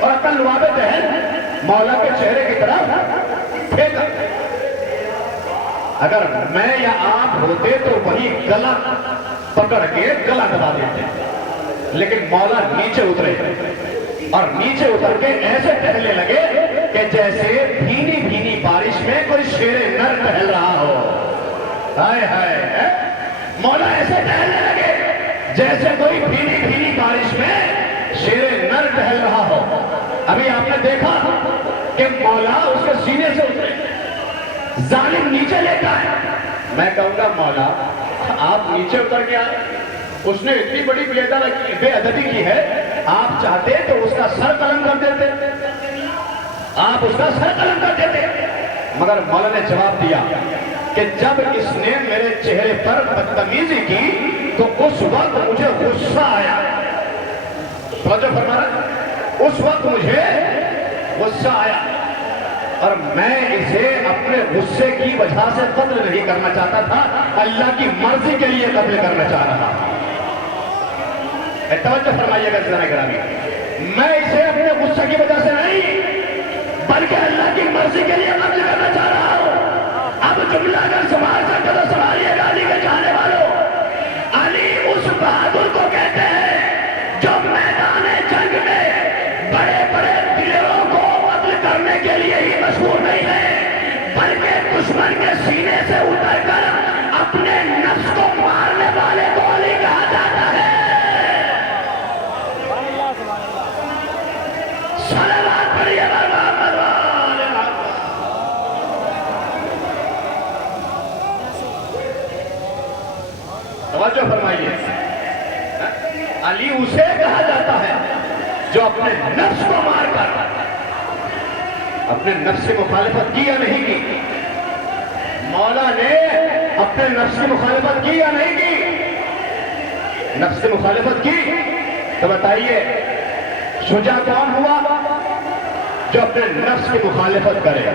اور اپنا لعاب دہن مولا کے چہرے کی طرف پھینکا۔ اگر میں یا آپ ہوتے تو وہی گلا پکڑ کے گلا دبا دیتے، لیکن مولا نیچے اترے اور نیچے اتر کے ایسے ٹہلنے لگے کہ جیسے بھینی بھینی بارش میں کوئی شیر نر ٹہل رہا ہو۔ ہائے ہائے، مولا ایسے ٹہلنے لگے جیسے کوئی بھینی بھینی بارش میں شیر نر ٹہل رہا ہو۔ ابھی آپ نے دیکھا کہ مولا اس کے سینے سے اترے، ظالم نیچے لیٹا ہے۔ میں کہوں گا مولا آپ نیچے اتر گیا، اس نے اتنی بڑی بے ادبی کی ہے، آپ چاہتے تو اس کا سر قلم کر دیتے، آپ اس کا سر قلم کر دیتے۔ مگر مولا نے جواب دیا کہ جب اس نے میرے چہرے پر بدتمیزی کی تو اس وقت مجھے غصہ آیا۔ توجہ فرما رہا، اس وقت مجھے غصہ آیا اور میں اسے اپنے غصے کی وجہ سے قتل نہیں کرنا چاہتا تھا، اللہ کی مرضی کے لیے قتل کرنا چاہ رہا تھا۔ توجہ فرمائیے گا جناب گرامی، میں اسے اپنے غصے کی وجہ سے نہیں بلکہ اللہ کی مرضی کے لیے قتل کرنا چاہ رہا ہوں۔ اب جملہ اگر سنبھال سکتے تو سنبھالیے گا علی کے چاہنے والوں۔ علی اس بہادر کو کہتے ہیں جو میدان جنگ میں بڑے بڑے دلیروں کو قتل کرنے کے لیے ہی مشہور نہیں ہے، بلکہ دشمن کے سینے سے اتر کر اپنے نفس کو مارنے والے کو علی کہا جاتا ہے۔ صلوات پڑھیے محمد والے محمد۔ توجہ فرمائیے، علی اسے کہا جاتا ہے جو اپنے نفس کو مار کر اپنے نفس کی مخالفت کی یا نہیں کی؟ مولا نے اپنے نفس کی مخالفت کی یا نہیں کی؟ نفس کی مخالفت کی تو بتائیے شجاع کون ہوا؟ جو اپنے نفس کی مخالفت کرے،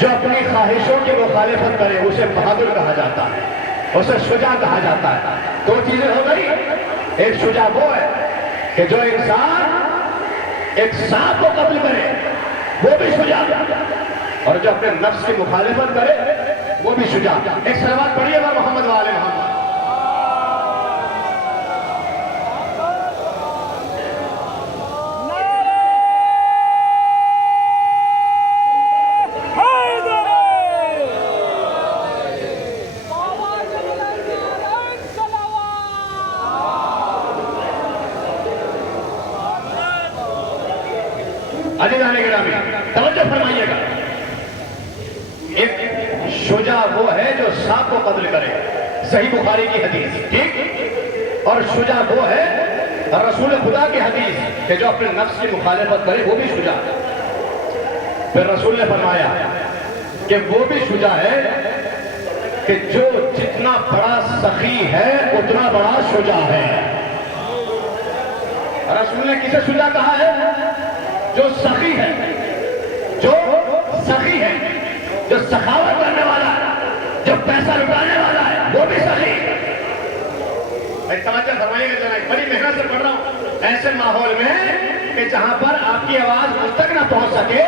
جو اپنی خواہشوں کی مخالفت کرے، اسے بہادر کہا جاتا ہے، اسے شجاع کہا جاتا ہے۔ دو چیزیں ہو گئی، ایک شجاع وہ ہے کہ جو انسان ایک سانپ کو قتل کرے وہ بھی شجاع، اور جو اپنے نفس کی مخالفت کرے وہ بھی شجاع۔ ایک صلوات پڑھیے گا محمد والے محمد۔ عزیزان گرامی توجہ فرمائیے گا، ایک شجاع وہ ہے جو سانپ کو قتل کرے، صحیح بخاری کی حدیث، ٹھیک؟ اور شجاع وہ ہے رسول خدا کی حدیث کہ جو اپنے نفس کی مخالفت کرے وہ بھی شجاع۔ پھر رسول نے فرمایا کہ وہ بھی شجاع ہے کہ جو جتنا بڑا سخی ہے اتنا بڑا شجاع ہے۔ رسول نے کسے شجاع کہا ہے؟ جو سخی ہے، جو سخی ہے، جو سخاوت کرنے والا ہے، جو پیسہ لٹانے والا ہے، وہ بھی سخی۔ میں توجہ فرمائیے گا جناب، بڑی محنت سے پڑھ رہا ہوں ایسے ماحول میں کہ جہاں پر آپ کی آواز مجھ تک نہ پہنچ سکے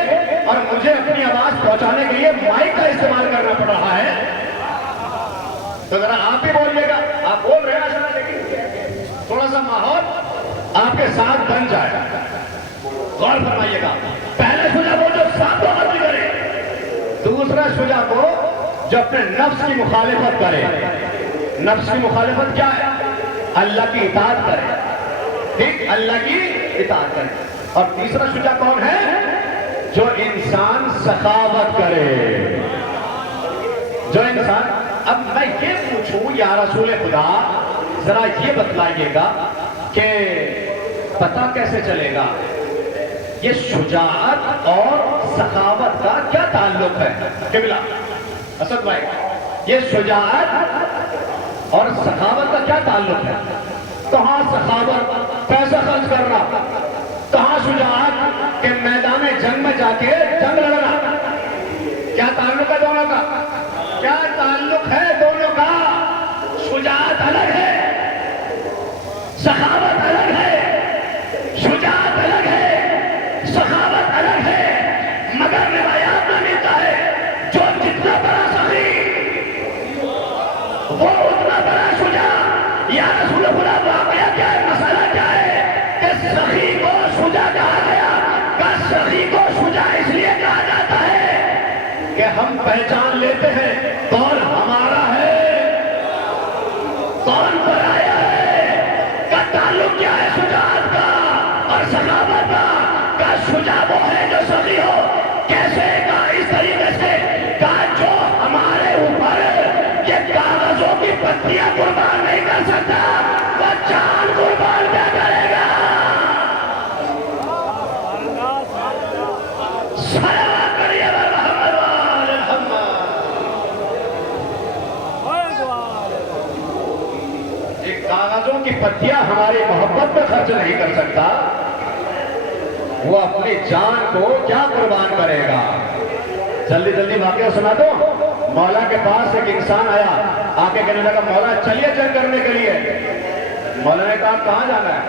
اور مجھے اپنی آواز پہنچانے کے لیے مائک کا استعمال کرنا پڑ رہا ہے، تو ذرا آپ بھی بولیے گا۔ آپ بول رہے ہیں لیکن تھوڑا سا ماحول آپ کے ساتھ بن جائے۔ غور فرمائیے گا، پہلے شجاع وہ جو سانپ کو قتل کرے، دوسرا شجاع وہ جو اپنے نفس کی مخالفت کرے۔ نفس کی مخالفت کیا ہے؟ اللہ کی اطاعت کرے، ٹھیک؟ اللہ کی اطاعت کرے۔ اور تیسرا شجاع کون ہے؟ جو انسان سخاوت کرے، جو انسان، اب میں یہ پوچھوں یا رسول خدا ذرا یہ بتلائیے گا کہ پتہ کیسے چلے گا یہ شجاعت اور سخاوت کا کیا تعلق ہے؟ قبلہ اسد بھائی، یہ شجاعت اور سخاوت کا کیا تعلق ہے؟ کہاں سخاوت پیسہ خرچ کرنا، کہاں شجاعت کہ میدان جنگ میں جا کے جنگ لڑنا؟ کیا تعلق ہے دونوں کا؟ کیا تعلق ہے دونوں کا؟ شجاعت الگ ہے، سخاوت الگ ہے، شجاعت الگ ہے، سخاوت الگ ہے، مگر روایات میں ملتا ہے جو جتنا بڑا سخی وہ اتنا بڑا شجاع۔ یا رسول خدا واقعہ کیا ہے، مسئلہ کیا ہے کہ سخی کو شجاع کہا گیا؟ کہ سخی کو شجاع اس لیے کہا جاتا ہے کہ ہم پہچان لیتے ہیں کون ہمارا ہے کون پرایا ہے۔ کا تعلق کیا ہے شجاعت کا اور سخاوت کا؟ کا شجاع وہ ہے جو سخی ہو، کیسے کا اس طریقے سے کا جو ہمارے اوپر یہ کاغذوں کی پتیاں قربان نہیں کر سکتا، وہ جان قربان کیا کرے گا؟ صلوات کریے محمد وآل محمد۔ یہ کاغذوں کی پتیاں ہماری محبت میں خرچ نہیں کر سکتا، وہ اپنی جان کو کیا قربان کرے گا؟ جلدی جلدی واقعہ سنا دو۔ مولا کے پاس ایک انسان آیا، آ کے کہنے لگا مولا چلیے جنگ کرنے کے لیے۔ مولا نے کہا کہاں جانا ہے؟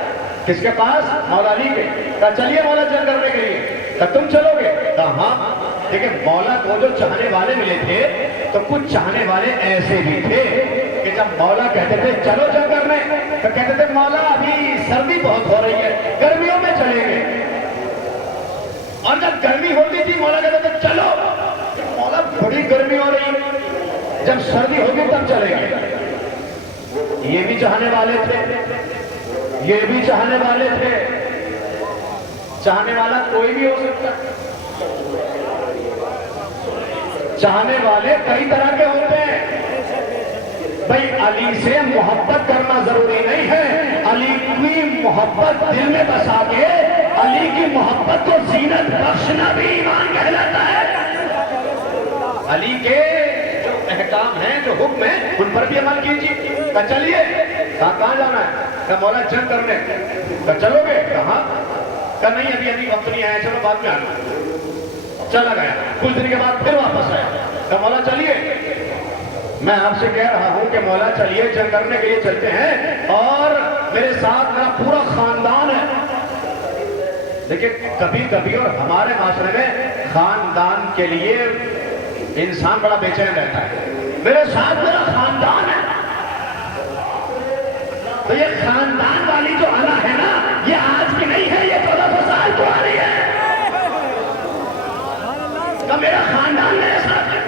کس کے پاس؟ مولا علی کے۔ کہا چلیے مولا جنگ کرنے کے لیے۔ کہا تم چلو گے؟ کہا ہاں۔ دیکھیں مولا کو جو چاہنے والے ملے تھے تو کچھ چاہنے والے ایسے بھی تھے کہ جب مولا کہتے تھے چلو جنگ کرنے تو کہتے تھے مولا ابھی سردی بہت ہو رہی ہے، گرمیوں میں چلیں گے۔ اور جب گرمی ہوتی تھی مولا کہتے تھے چلو، مولا بڑی گرمی ہو رہی ہے، جب سردی ہوگی تب چلیں گے۔ یہ بھی چاہنے والے تھے، یہ بھی چاہنے والے تھے۔ چاہنے والا کوئی بھی ہو سکتا، چاہنے والے کئی طرح کے ہوتے ہیں۔ بھائی علی سے محبت کرنا ضروری نہیں ہے، علی کی محبت دل میں بسا کے علی کی محبت کو زینت بخشنا بھی ایمان کہلاتا ہے۔ علی کے جو احکام ہیں جو حکم ہیں ان پر بھی عمل کیجیے۔ کہا چلیے۔ کہاں جانا ہے؟ کہا مولا جنگ کرنے۔ کہا چلو گے؟ کہاں؟ کہا نہیں ابھی وقت نہیں آیا، چلو بعد میں آنا۔ چلا گیا، کچھ دن کے بعد پھر واپس آیا۔ کہا مولا چلیے۔ میں آپ سے کہہ رہا ہوں کہ مولا چلیے جنگ کرنے کے لیے چلتے ہیں اور میرے ساتھ میرا پورا خاندان ہے۔ دیکھیں کبھی کبھی اور ہمارے معاشرے میں خاندان کے لیے انسان بڑا بے چین رہتا ہے۔ میرے ساتھ میرا خاندان ہے، تو یہ خاندان والی جو آنا ہے نا یہ آج کی نہیں ہے، یہ 1400 سال پرانی ہے۔ تو میرا خاندان میرے ساتھ ہے۔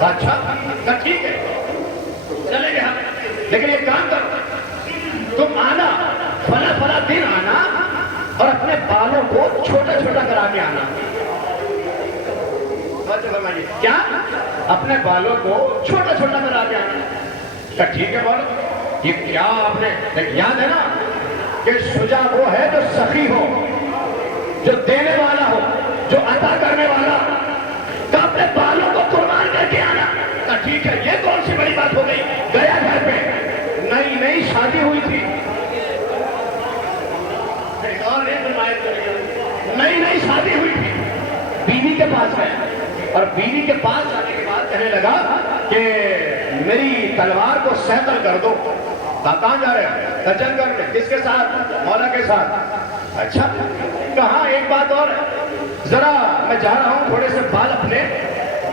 اچھا ٹھیک ہے چلیں گے ہم، لیکن یہ کام کرو تم آنا فلاں فلاں دن آنا اور اپنے بالوں کو چھوٹا چھوٹا کرا کے آنا۔ کیا؟ اپنے بالوں کو چھوٹا چھوٹا کرا کے آنا۔ کہا ٹھیک ہے بولو۔ یہ کیا آپ نے یاد ہے نا کہ شجاع وہ ہے جو سخی ہو، جو دینے والا ہو، جو عطا کرنے والا ہو۔ کہ اپنے بالوں کو قربان کر کے آنا۔ کہا ٹھیک ہے، یہ کون سی بڑی بات ہو گئی؟ گیا گھر پہ، نئی شادی ہوئی تھی، نئی شادی ہوئی تھی، بیوی کے پاس گیا اور بیوی کے پاس جانے کے بعد کہنے لگا کہ میری تلوار کو سیکل کر دو۔ کہاں جا رہے ہیں؟ کہا جنگ کرنے۔ کس کے ساتھ؟ مولا کے ساتھ۔ اچھا کہاں ایک بات اور ہے، ذرا میں جا رہا ہوں تھوڑے سے بال اپنے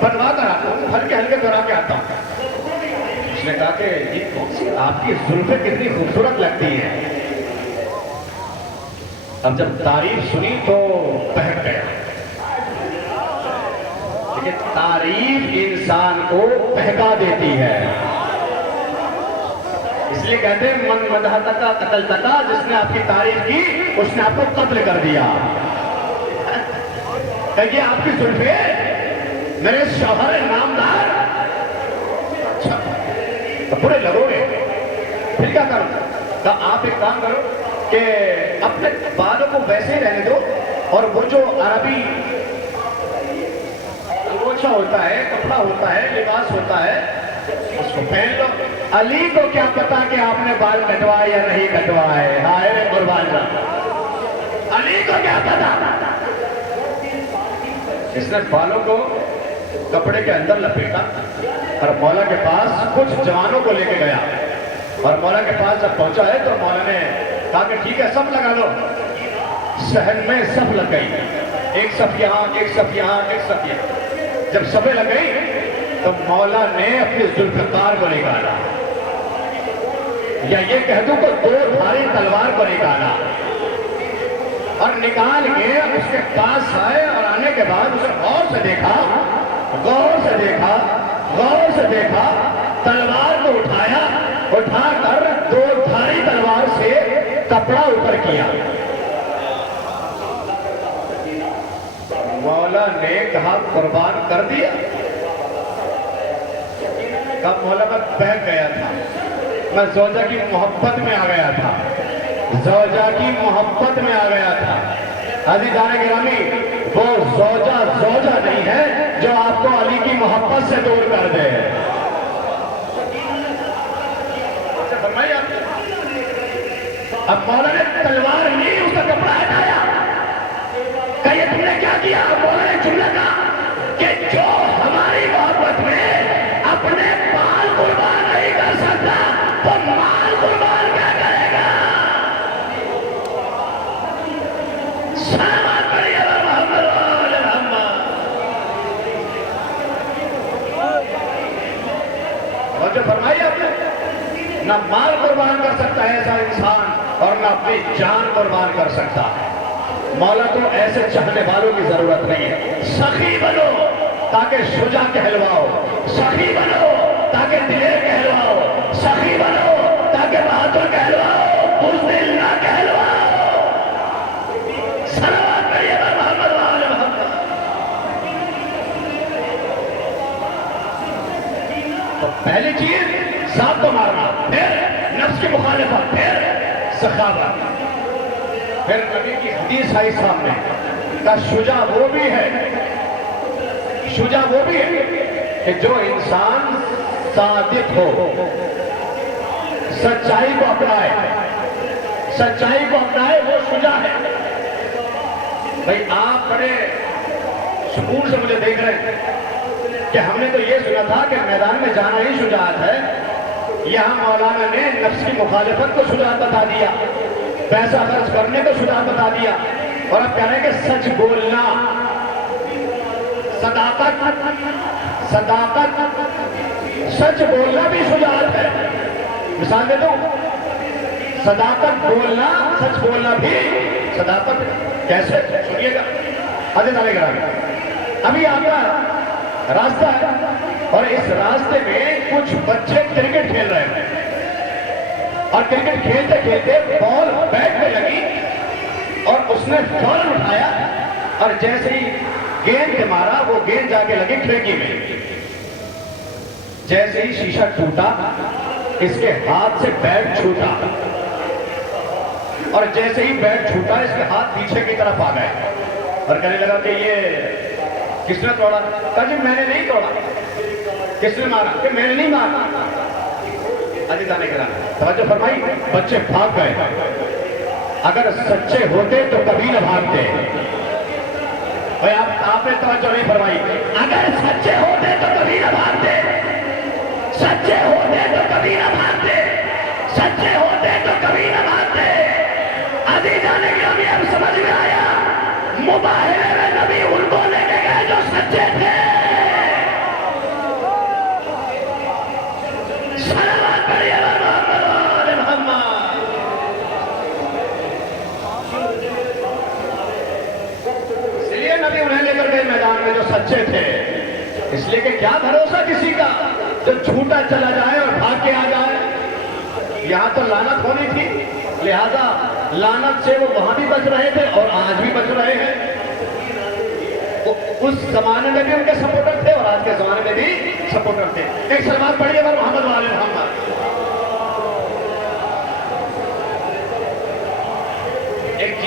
بنوا کر آتا ہوں، ہلکے ہلکے کرا کے آتا ہوں۔ اس نے کہا کہ یہ کون سی آپ کی زلفیں کتنی خوبصورت لگتی ہیں۔ اب جب تعریف سنی تو بہک گیا۔ لیکن تعریف انسان کو بہکا دیتی ہے، اس لیے کہتے ہیں من مدح تکا قتل تکا، جس نے آپ کی تعریف کی اس نے آپ کو قتل کر دیا۔ کہ یہ آپ کی زلفیں میرے شوہر نامدار، اچھا برے لگو گے، پھر کیا کروں؟ کہا آپ ایک کام کرو کہ اپنے بالوں کو ویسے ہی رہنے دو اور وہ جو عربی انگوچھا ہوتا ہے، کپڑا ہوتا ہے، لباس ہوتا ہے، اس کو پہن لو۔ علی کو کیا پتا کہ آپ نے بال کٹوائے یا نہیں کٹوائے؟ ہائے قربان جاؤں، علی کو کیا پتا؟ اس نے بالوں کو کپڑے کے اندر لپیٹا اور مولا کے پاس کچھ جوانوں کو لے کے گیا، اور مولا کے پاس جب پہنچا ہے تو مولا نے کہا کہ ٹھیک ہے سب لگا لو۔ صحن میں سب لگ گئی، ایک صف یہاں، ایک صف یہاں، ایک صف یہاں۔ جب صفیں لگ گئی تو مولا نے اپنی ذوالفقار کو نکالا، یا یہ کہہ دوں کہ دو دھاری تلوار کو نکالا، اور نکال کے اس کے پاس آئے، اور آنے کے بعد اسے غور سے دیکھا، غور سے دیکھا، غور سے دیکھا، تلوار کو اٹھایا، اٹھا کر دو دھاری تلوار سے کپڑا اوپر کیا۔ مولا نے کہا قربان کر دیا؟ کہا مولا میں بہک گیا تھا، میں زوجہ کی محبت میں آ گیا تھا، زوجہ کی محبت میں آ گیا تھا۔ عزیزان گرامی، وہ زوجہ زوجہ نہیں ہے جو آپ کو علی کی محبت سے دور کر دے۔ فرمائیے اب مولا نے تلوار لی، اس کا کپڑا ہٹایا، کہ یہ تم نے کیا کیا؟ مولا نے جملہ کہا کہ جو ہماری محبت میں اپنے بال قربان نہیں کر سکتا تو مال قربان کیا کرے گا؟ سلامات پڑھیے محمد وآل محمد۔ اور جو فرمایا آپ نے، نہ مال قربان کر سکتا ہے ایسا انسان، اور نہ اپنی جان قربان کر سکتا ہے۔ مولا تو ایسے چاہنے والوں کی ضرورت نہیں ہے۔ سخی بنو تاکہ شجاع کہلواؤ، سخی بنو تاکہ دلیر کہلواؤ، سخی بنو تاکہ بہادر کہلواؤ، بزدل نہ کہلواؤ۔ صلوات پڑھیے محمد وآل محمد۔ تو پہلی چیز ذات کو مارنا، پھر نفس کی مخالفت، پھر سخاوت۔ پھر نبی کی حدیث آئی سامنے کہ شجاع وہ بھی ہے، شجاع وہ بھی ہے کہ جو انسان صادق ہو، سچائی کو اپنائے، سچائی کو اپنائے، وہ شجاع ہے۔ بھئی آپ بڑے سکون سے مجھے دیکھ رہے ہیں کہ ہم نے تو یہ سنا تھا کہ میدان میں جانا ہی شجاعت ہے، یہاں مولانا نے نفس کی مخالفت کو شجاعت بتا دیا، پیسہ خرچ کرنے کو شجاعت بتا دیا، اور اب کہہ رہے ہیں کہ سچ بولنا، صداقت، صداقت، سچ بولنا بھی شجاعت ہے۔ مثال دے دوں، صداقت بولنا، سچ بولنا بھی صداقت ہے۔ کیسے؟ سنیے گا عزیز گرامی، ابھی آپ کا راستہ ہے اور اس راستے میں کچھ بچے کرکٹ کھیل رہے ہیں، اور کرکٹ کھیلتے کھیلتے بال بیٹ پہ لگی اور اس نے فوراً اٹھایا، اور جیسے ہی گیند کے مارا وہ گیند جا کے لگی کھڑکی میں، جیسے ہی شیشہ ٹوٹا اس کے ہاتھ سے بیٹ چھوٹا، اور جیسے ہی بیٹ چھوٹا اس کے ہاتھ پیچھے کی طرف آ گئے، اور کہنے لگا کہ یہ کس نے توڑا؟ کہا جی میں نے نہیں توڑا۔ کس نے مارا؟ کہ میں نے نہیں مارا۔ عزیزان کرام توجہ فرمائی، بچے بھاگ گئے، اگر سچے ہوتے تو کبھی نہ بھاگتے۔ بھائی آپ نے توجہ نہیں فرمائی، اگر سچے ہوتے تو کبھی نہ بھاگتے، سچے ہوتے تو کبھی نہ بھاگتے، سچے ہوتے تو کبھی نہ بھاگتے۔ عزیزان گرامی اب سمجھ میں آیا، مباہلے میں نبی ان کو لے کے گئے جو سچے تھے۔ صلوات پڑھیے محمد وآل محمد۔ اس لیے نبی انہیں لے کر گئے میدان میں جو سچے تھے، اس لیے کہ کیا بھروسہ کسی کا جو جھوٹا چلا جائے اور بھاگ کے آ جائے۔ یہاں تو لعنت ہونی تھی، لہذا لعنت سے وہ وہاں بھی بچ رہے تھے اور آج بھی بچ رہے ہیں۔ اس زمانے میں بھی ان کے سپورٹر تھے اور آج کے زمانے میں بھی سپورٹر تھے۔ ایک صلوات پڑھیے محمد وآل محمد۔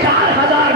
4000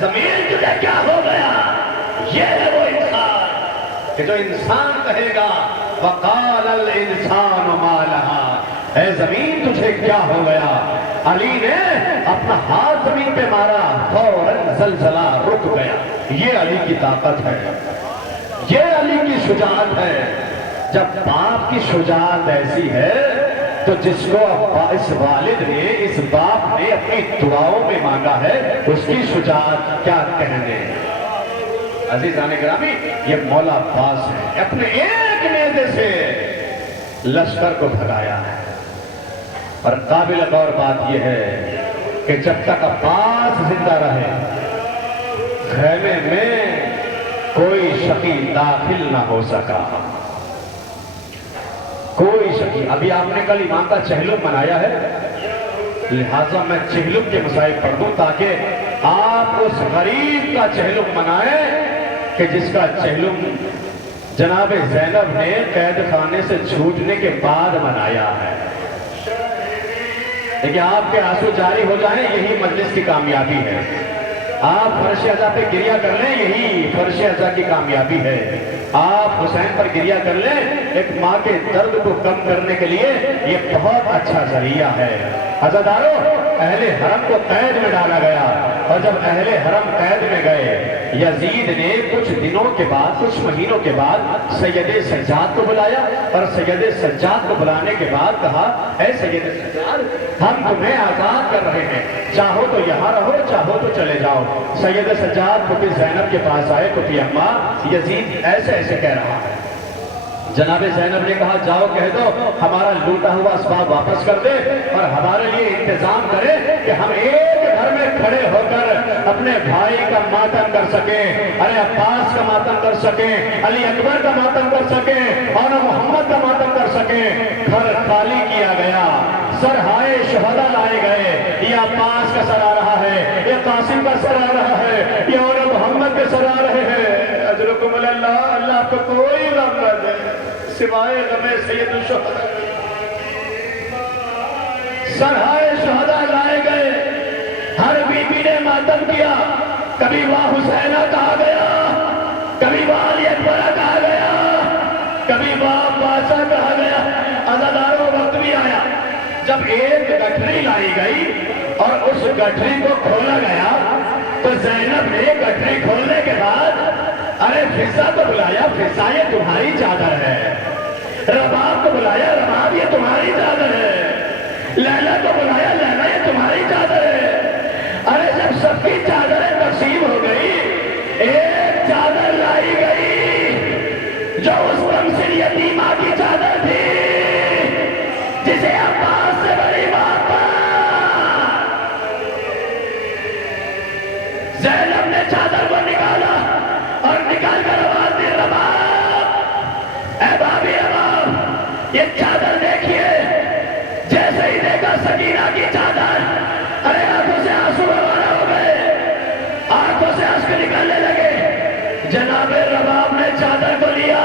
زمین تجھے کیا ہو گیا؟ یہ ہے وہ انسان کہ جو انسان کہے گا وقال الانسان ما لها، اے زمین تجھے کیا ہو گیا؟ علی نے اپنا ہاتھ زمین پہ مارا، فوراً زلزلہ رک گیا۔ یہ علی کی طاقت ہے، یہ علی کی شجاعت ہے۔ جب باپ کی شجاعت ایسی ہے تو جس کو اس والد نے، اس باپ نے اپنی دعاؤں میں مانگا ہے، اس کی شجاعت کیا کہنے۔ عزیزان گرامی، یہ مولا عباس ہے، اپنے ایک نیزے سے لشکر کو بھگایا ہے۔ اور قابل غور بات یہ ہے کہ جب تک عباس زندہ رہے، خیمے میں کوئی شقی داخل نہ ہو سکا، کوئی شقی۔ ابھی آپ نے کل امام کا چہلم منایا ہے، لہٰذا میں چہلم کے مسائل پڑھ دوں تاکہ آپ اس غریب کا چہلم منائیں کہ جس کا چہلم جناب زینب نے قید خانے سے چھوٹنے کے بعد منایا ہے۔ لیکن آپ کے آنسو جاری ہو جائیں، یہی مجلس کی کامیابی ہے۔ آپ فرش عزا پہ گریہ کر لیں، یہی فرش عزا کی کامیابی ہے۔ آپ حسین پر گریہ کر لیں، ایک ماں کے درد کو کم کرنے کے لیے یہ بہت اچھا ذریعہ ہے۔ عزادارو، اہل حرم کو قید میں ڈالا گیا، اور جب اہل حرم قید میں گئے، یزید نے کچھ دنوں کے بعد، کچھ مہینوں کے بعد سید سجاد کو بلایا، اور سید سجاد کو بلانے کے بعد کہا، اے سید سجاد، ہم تمہیں آزاد کر رہے ہیں، چاہو تو یہاں رہو، چاہو تو چلے جاؤ۔ سید سجاد پھپھی زینب کے پاس آئے، پھپھی اماں، یزید ایسے ایسے کہہ رہا ہے۔ جناب زینب نے کہا، جاؤ کہہ دو ہمارا لوٹا ہوا اسباب واپس کر دے، اور ہمارے لیے انتظام کرے کہ ہم ایک گھر میں کھڑے ہو کر اپنے بھائی کا ماتم کر سکیں، ارے عباس کا ماتم کر سکیں، علی اکبر کا ماتم کر سکیں، اور محمد کا ماتم کر سکیں۔ گھر خالی کیا گیا، سرہائے شہداء لائے گئے، یہ عباس کا سر آ رہا ہے، یہ قاسم کا سر آ رہا ہے، یہ اور محمد کے سر آ رہے ہیں۔ اجرکم اللہ، اللہ آپ کو کوئی غم نہ دے سوائے غم سید الشہداء۔ سرہائے شہداء لائے گئے، ہر بی بی نے ماتم کیا، کبھی واہ حسینہ کہا گیا، کبھی واہ علی اکبرہ کہا گیا، کبھی واہ عباسہ کہا گیا۔ عزاداروں، وقت بھی آیا جب ایک گٹھری لائی گئی اور اس گٹھری کو کھولا گیا، تو زینب نے گٹھری کھولنے کے بعد ارے فضا کو بلایا، فضا یہ تمہاری چادر ہے، رباب کو بلایا، رباب یہ تمہاری چادر ہے، لیلا کو بلایا، لیلا یہ تمہاری چادر ہے۔ ارے جب سب کی چادریں تقسیم ہو گئی، ایک چادر لائی گئی جو اس تمثیل یتیمہ کی چادر تھی، جسے عباس سے بڑی بات زینب نے چادر کو نکالا اور نکال کر آواز دی، رباب، اے بابی رباب، یہ چادر دیکھیے۔ جیسے ہی دیکھا سکینہ کی چادر، ارے آنکھوں سے آنسو روانہ ہو گئے، آنکھوں سے اشک نکلنے لگے۔ جناب رباب نے چادر کو لیا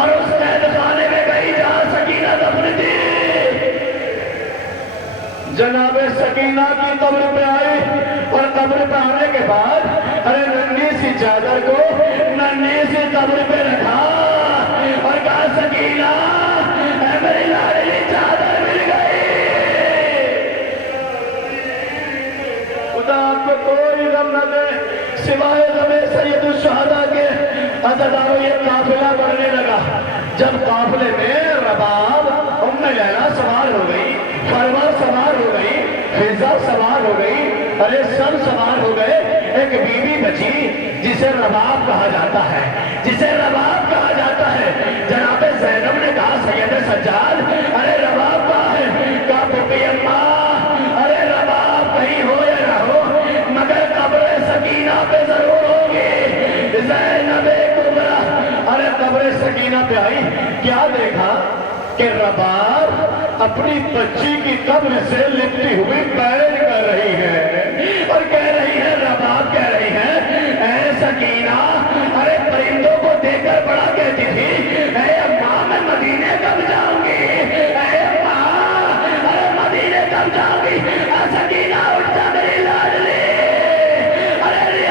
اور اس قید خانے میں گئی جہاں سکینہ دفن تھی۔ جناب سکینہ کی قبر پہ آئی، اور قبر پہ آنے کے بعد ارے ننھی سی چادر کو ننھی سی قبر پہ رکھا اور کہا، سکینہ، اے میری لاڈلی چادر مل گئی۔ خدا آپ کو کوئی غم نہ دے سوائے غم سید الشہداء کے۔ عزاداروں، یہ قافلہ بڑھنے لگا۔ جب قافلے میں رباب، ام لیلا سوار ہو گئی، فروا سوار ہو گئی، فضا سوار ہو گئی، ارے سب سوار ہو گئے، ایک بی بی بچی جسے رباب کہا جاتا ہے، جسے رباب کہا جاتا ہے۔ جناب زینب نے کہا، سید سجاد، ارے رباب کہاں ہے؟ کہا، پھپھی اماں، ارے رباب کہیں ہو یا نہ ہو مگر قبر سکینہ پہ ضرور ہوگی۔ زینب کبریٰ ارے قبر سکینہ پہ آئی، کیا دیکھا کہ رباب اپنی بچی کی قبر سے لپٹی ہوئی پیر کر رہی ہے، اور کہہ رہی ہے، رباب کہہ رہی ہے، اے سکینہ، ارے پرندوں کو دیکھ کر بڑا کہتی تھی، اے اماں میں مدینے کب جاؤں گی، اے اماں، ارے مدینے کب جاؤں گی۔ سکینہ اٹھ جا میری لاڈلی، ارے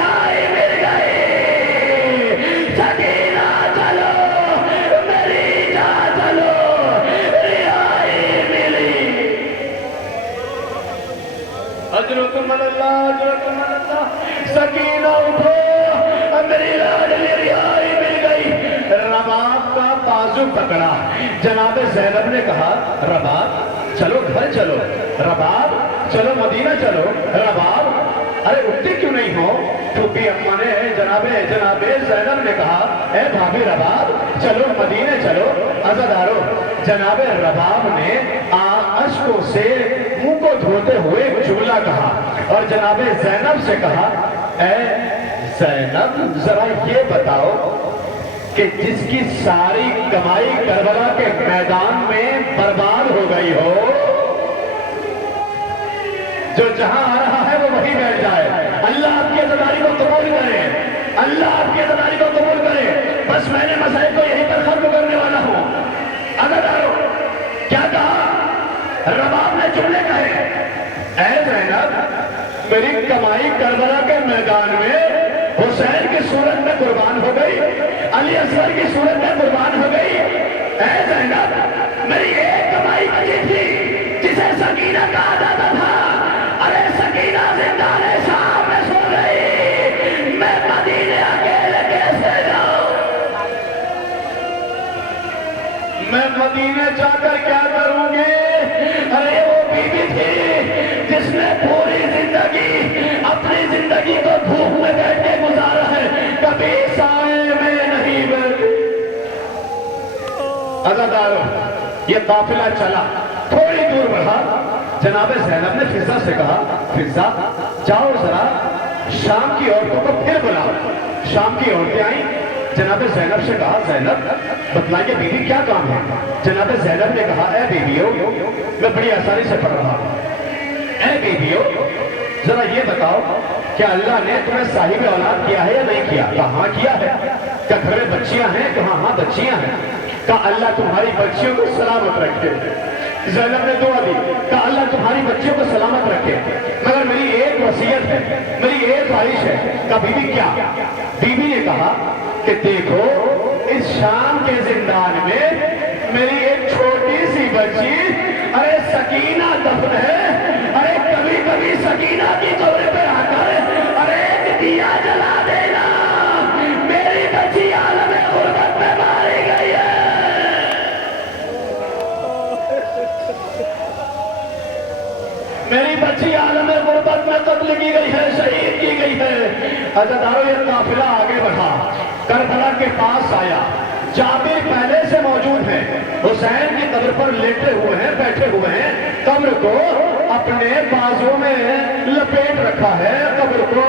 میری لاڈلی رہائی مل گئی۔ رباب کا بازو پکڑا، جناب زینب نے کہا رباب چلو گھر چلو، رباب چلو مدینہ چلو، رباب ارے اٹھتے کیوں نہیں ہو؟ پھوپھی اماں نے جناب زینب نے کہا اے بھابھی رباب چلو مدینہ چلو۔ عزادارو جناب رباب نے اشکوں سے منہ کو دھوتے ہوئے جملہ کہا اور جناب زینب سے کہا اے زینب ذرا یہ بتاؤ کہ جس کی ساری کمائی کربلا کے میدان میں برباد ہو گئی ہو، جو جہاں آ رہا ہے وہ وہیں بیٹھ جائے۔ اللہ آپ کی عزاداری کو قبول کرے، اللہ آپ کی عزاداری کو قبول کرے۔ بس میں نے مسائل کو یہیں پر ختم کرنے والا ہوں۔ عزادارو کیا کہا؟ رباب نے جملے کہے اے زینب میری کمائی کربلا کے میدان میں حسین کی صورت میں قربان ہو گئی، علی اصغر کی صورت میں قربان ہو گئی۔ اے زینب میری ایک کمائی بچی تھی جسے سکینہ کہا جاتا تھا، ارے سکینہ زندان شام میں سو گئی، میں مدینے اکیلے کیسے جاؤں؟ میں مدینے جا کر کیا کروں گی؟ ارے وہ بیوی تھی جس نے پوری زندگی اپنی زندگی کو دھوپ میں بیٹھ کے گزارا ہے، کبھی سائے میں نہیں بیٹھی۔ عزادارو یہ قافلہ چلا، تھوڑی دور بڑھا، جناب زینب نے فضہ سے کہا فضہ جاؤ ذرا شام کی عورتوں کو پھر بلاؤ۔ شام کی عورتیں آئیں، جناب زینب سے کہا زینب بتلائیے بیوی کیا کام ہے؟ جناب زینب نے کہا اے بیویو میں بڑی آسانی سے پڑھ رہا ہوں، اے بیویو ذرا یہ بتاؤ کیا اللہ نے تمہیں صاحب اولاد کیا ہے یا نہیں کیا؟ کہا ہاں کیا ہے۔ کیا گھر میں بچیاں ہیں؟ کہا ہاں بچیاں ہیں۔ کہا اللہ تمہاری بچیوں کو سلامت رکھے۔ زینب نے دعا دی، کہا اللہ تمہاری بچیوں کو سلامت رکھے، مگر میری ایک وصیت ہے، میری ایک خواہش ہے۔ کہا بیوی کیا؟ بیوی نے کہا کہ دیکھو اس شام کے زندان میں میری ایک چھوٹی سی بچی ارے سکینہ دفن ہے، ارے کبھی کبھی سکینہ کی قبر پہ آ کر ارے ایک دیا جلا دینا، میری بچی عالم غربت میں ماری گئی ہے۔ میری بچی عالم غربت میں قتل کی گئی ہے، شہید کی گئی ہے۔ عزادارو یہ قافلہ آگے بڑھا، کربلا کے پاس آیا، جابر پہلے سے موجود ہیں، حسین کی قبر پر لیٹے ہوئے ہیں، بیٹھے ہوئے ہیں، قبر کو اپنے بازوں میں لپیٹ رکھا ہے، قبر کو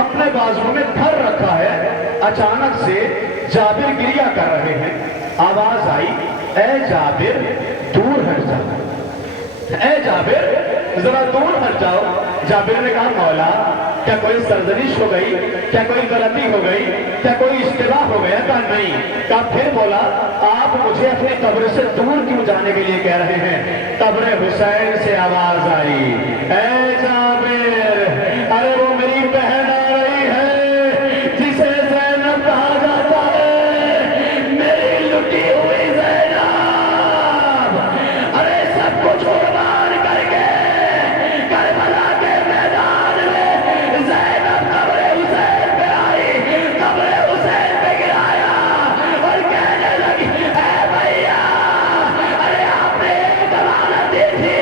اپنے بازوں میں دھر رکھا ہے۔ اچانک سے جابر گریہ کر رہے ہیں، آواز آئی اے جابر دور ہٹ جاؤ، اے جابر ذرا دور ہٹ جاؤ۔ جابر نے کہا مولا کیا کوئی سرزنش ہو گئی؟ کیا کوئی غلطی ہو گئی؟ کیا کوئی اشتباہ ہو گیا؟ کہا نہیں۔ کہا پھر مولا آپ مجھے اپنی قبر سے دور کیوں جانے کے لیے کہہ رہے ہیں؟ قبر حسین سے آواز آئی اے جابر ارے وہ میری بہن آ رہی ہے جسے زینب کہا جاتا ہے، میری لٹی ہوئی زینب، ارے سب کچھ قربان کر کے کربلا کے میدان میں زینب قبر حسین پہ آئی، قبر حسین پہ گرایا اور کہنے لگی اے بھیا ارے آپ نے ایک امانت دی تھی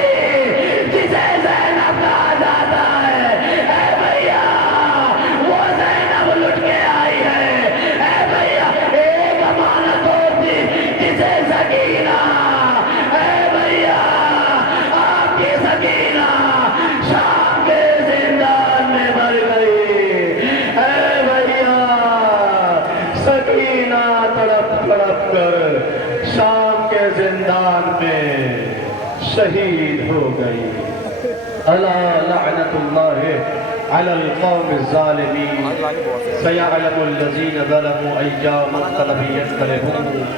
جسے زینب کہا جاتا ہے، اے بھیا وہ زینب لٹ کے آئی ہے، اے بھیا ایک امانت اور تھی جسے سکینہ، اے بھیا آپ کی سکینہ شام کے زندان میں مر گئی، اے بھیا سکینہ تڑپ تڑپ کر شام کے زندان میں شہید ہو گئی۔ الا لعنت اللہ علی القوم الظالمین سیعلم الذین ظلموا ایام القلب ینقلبون۔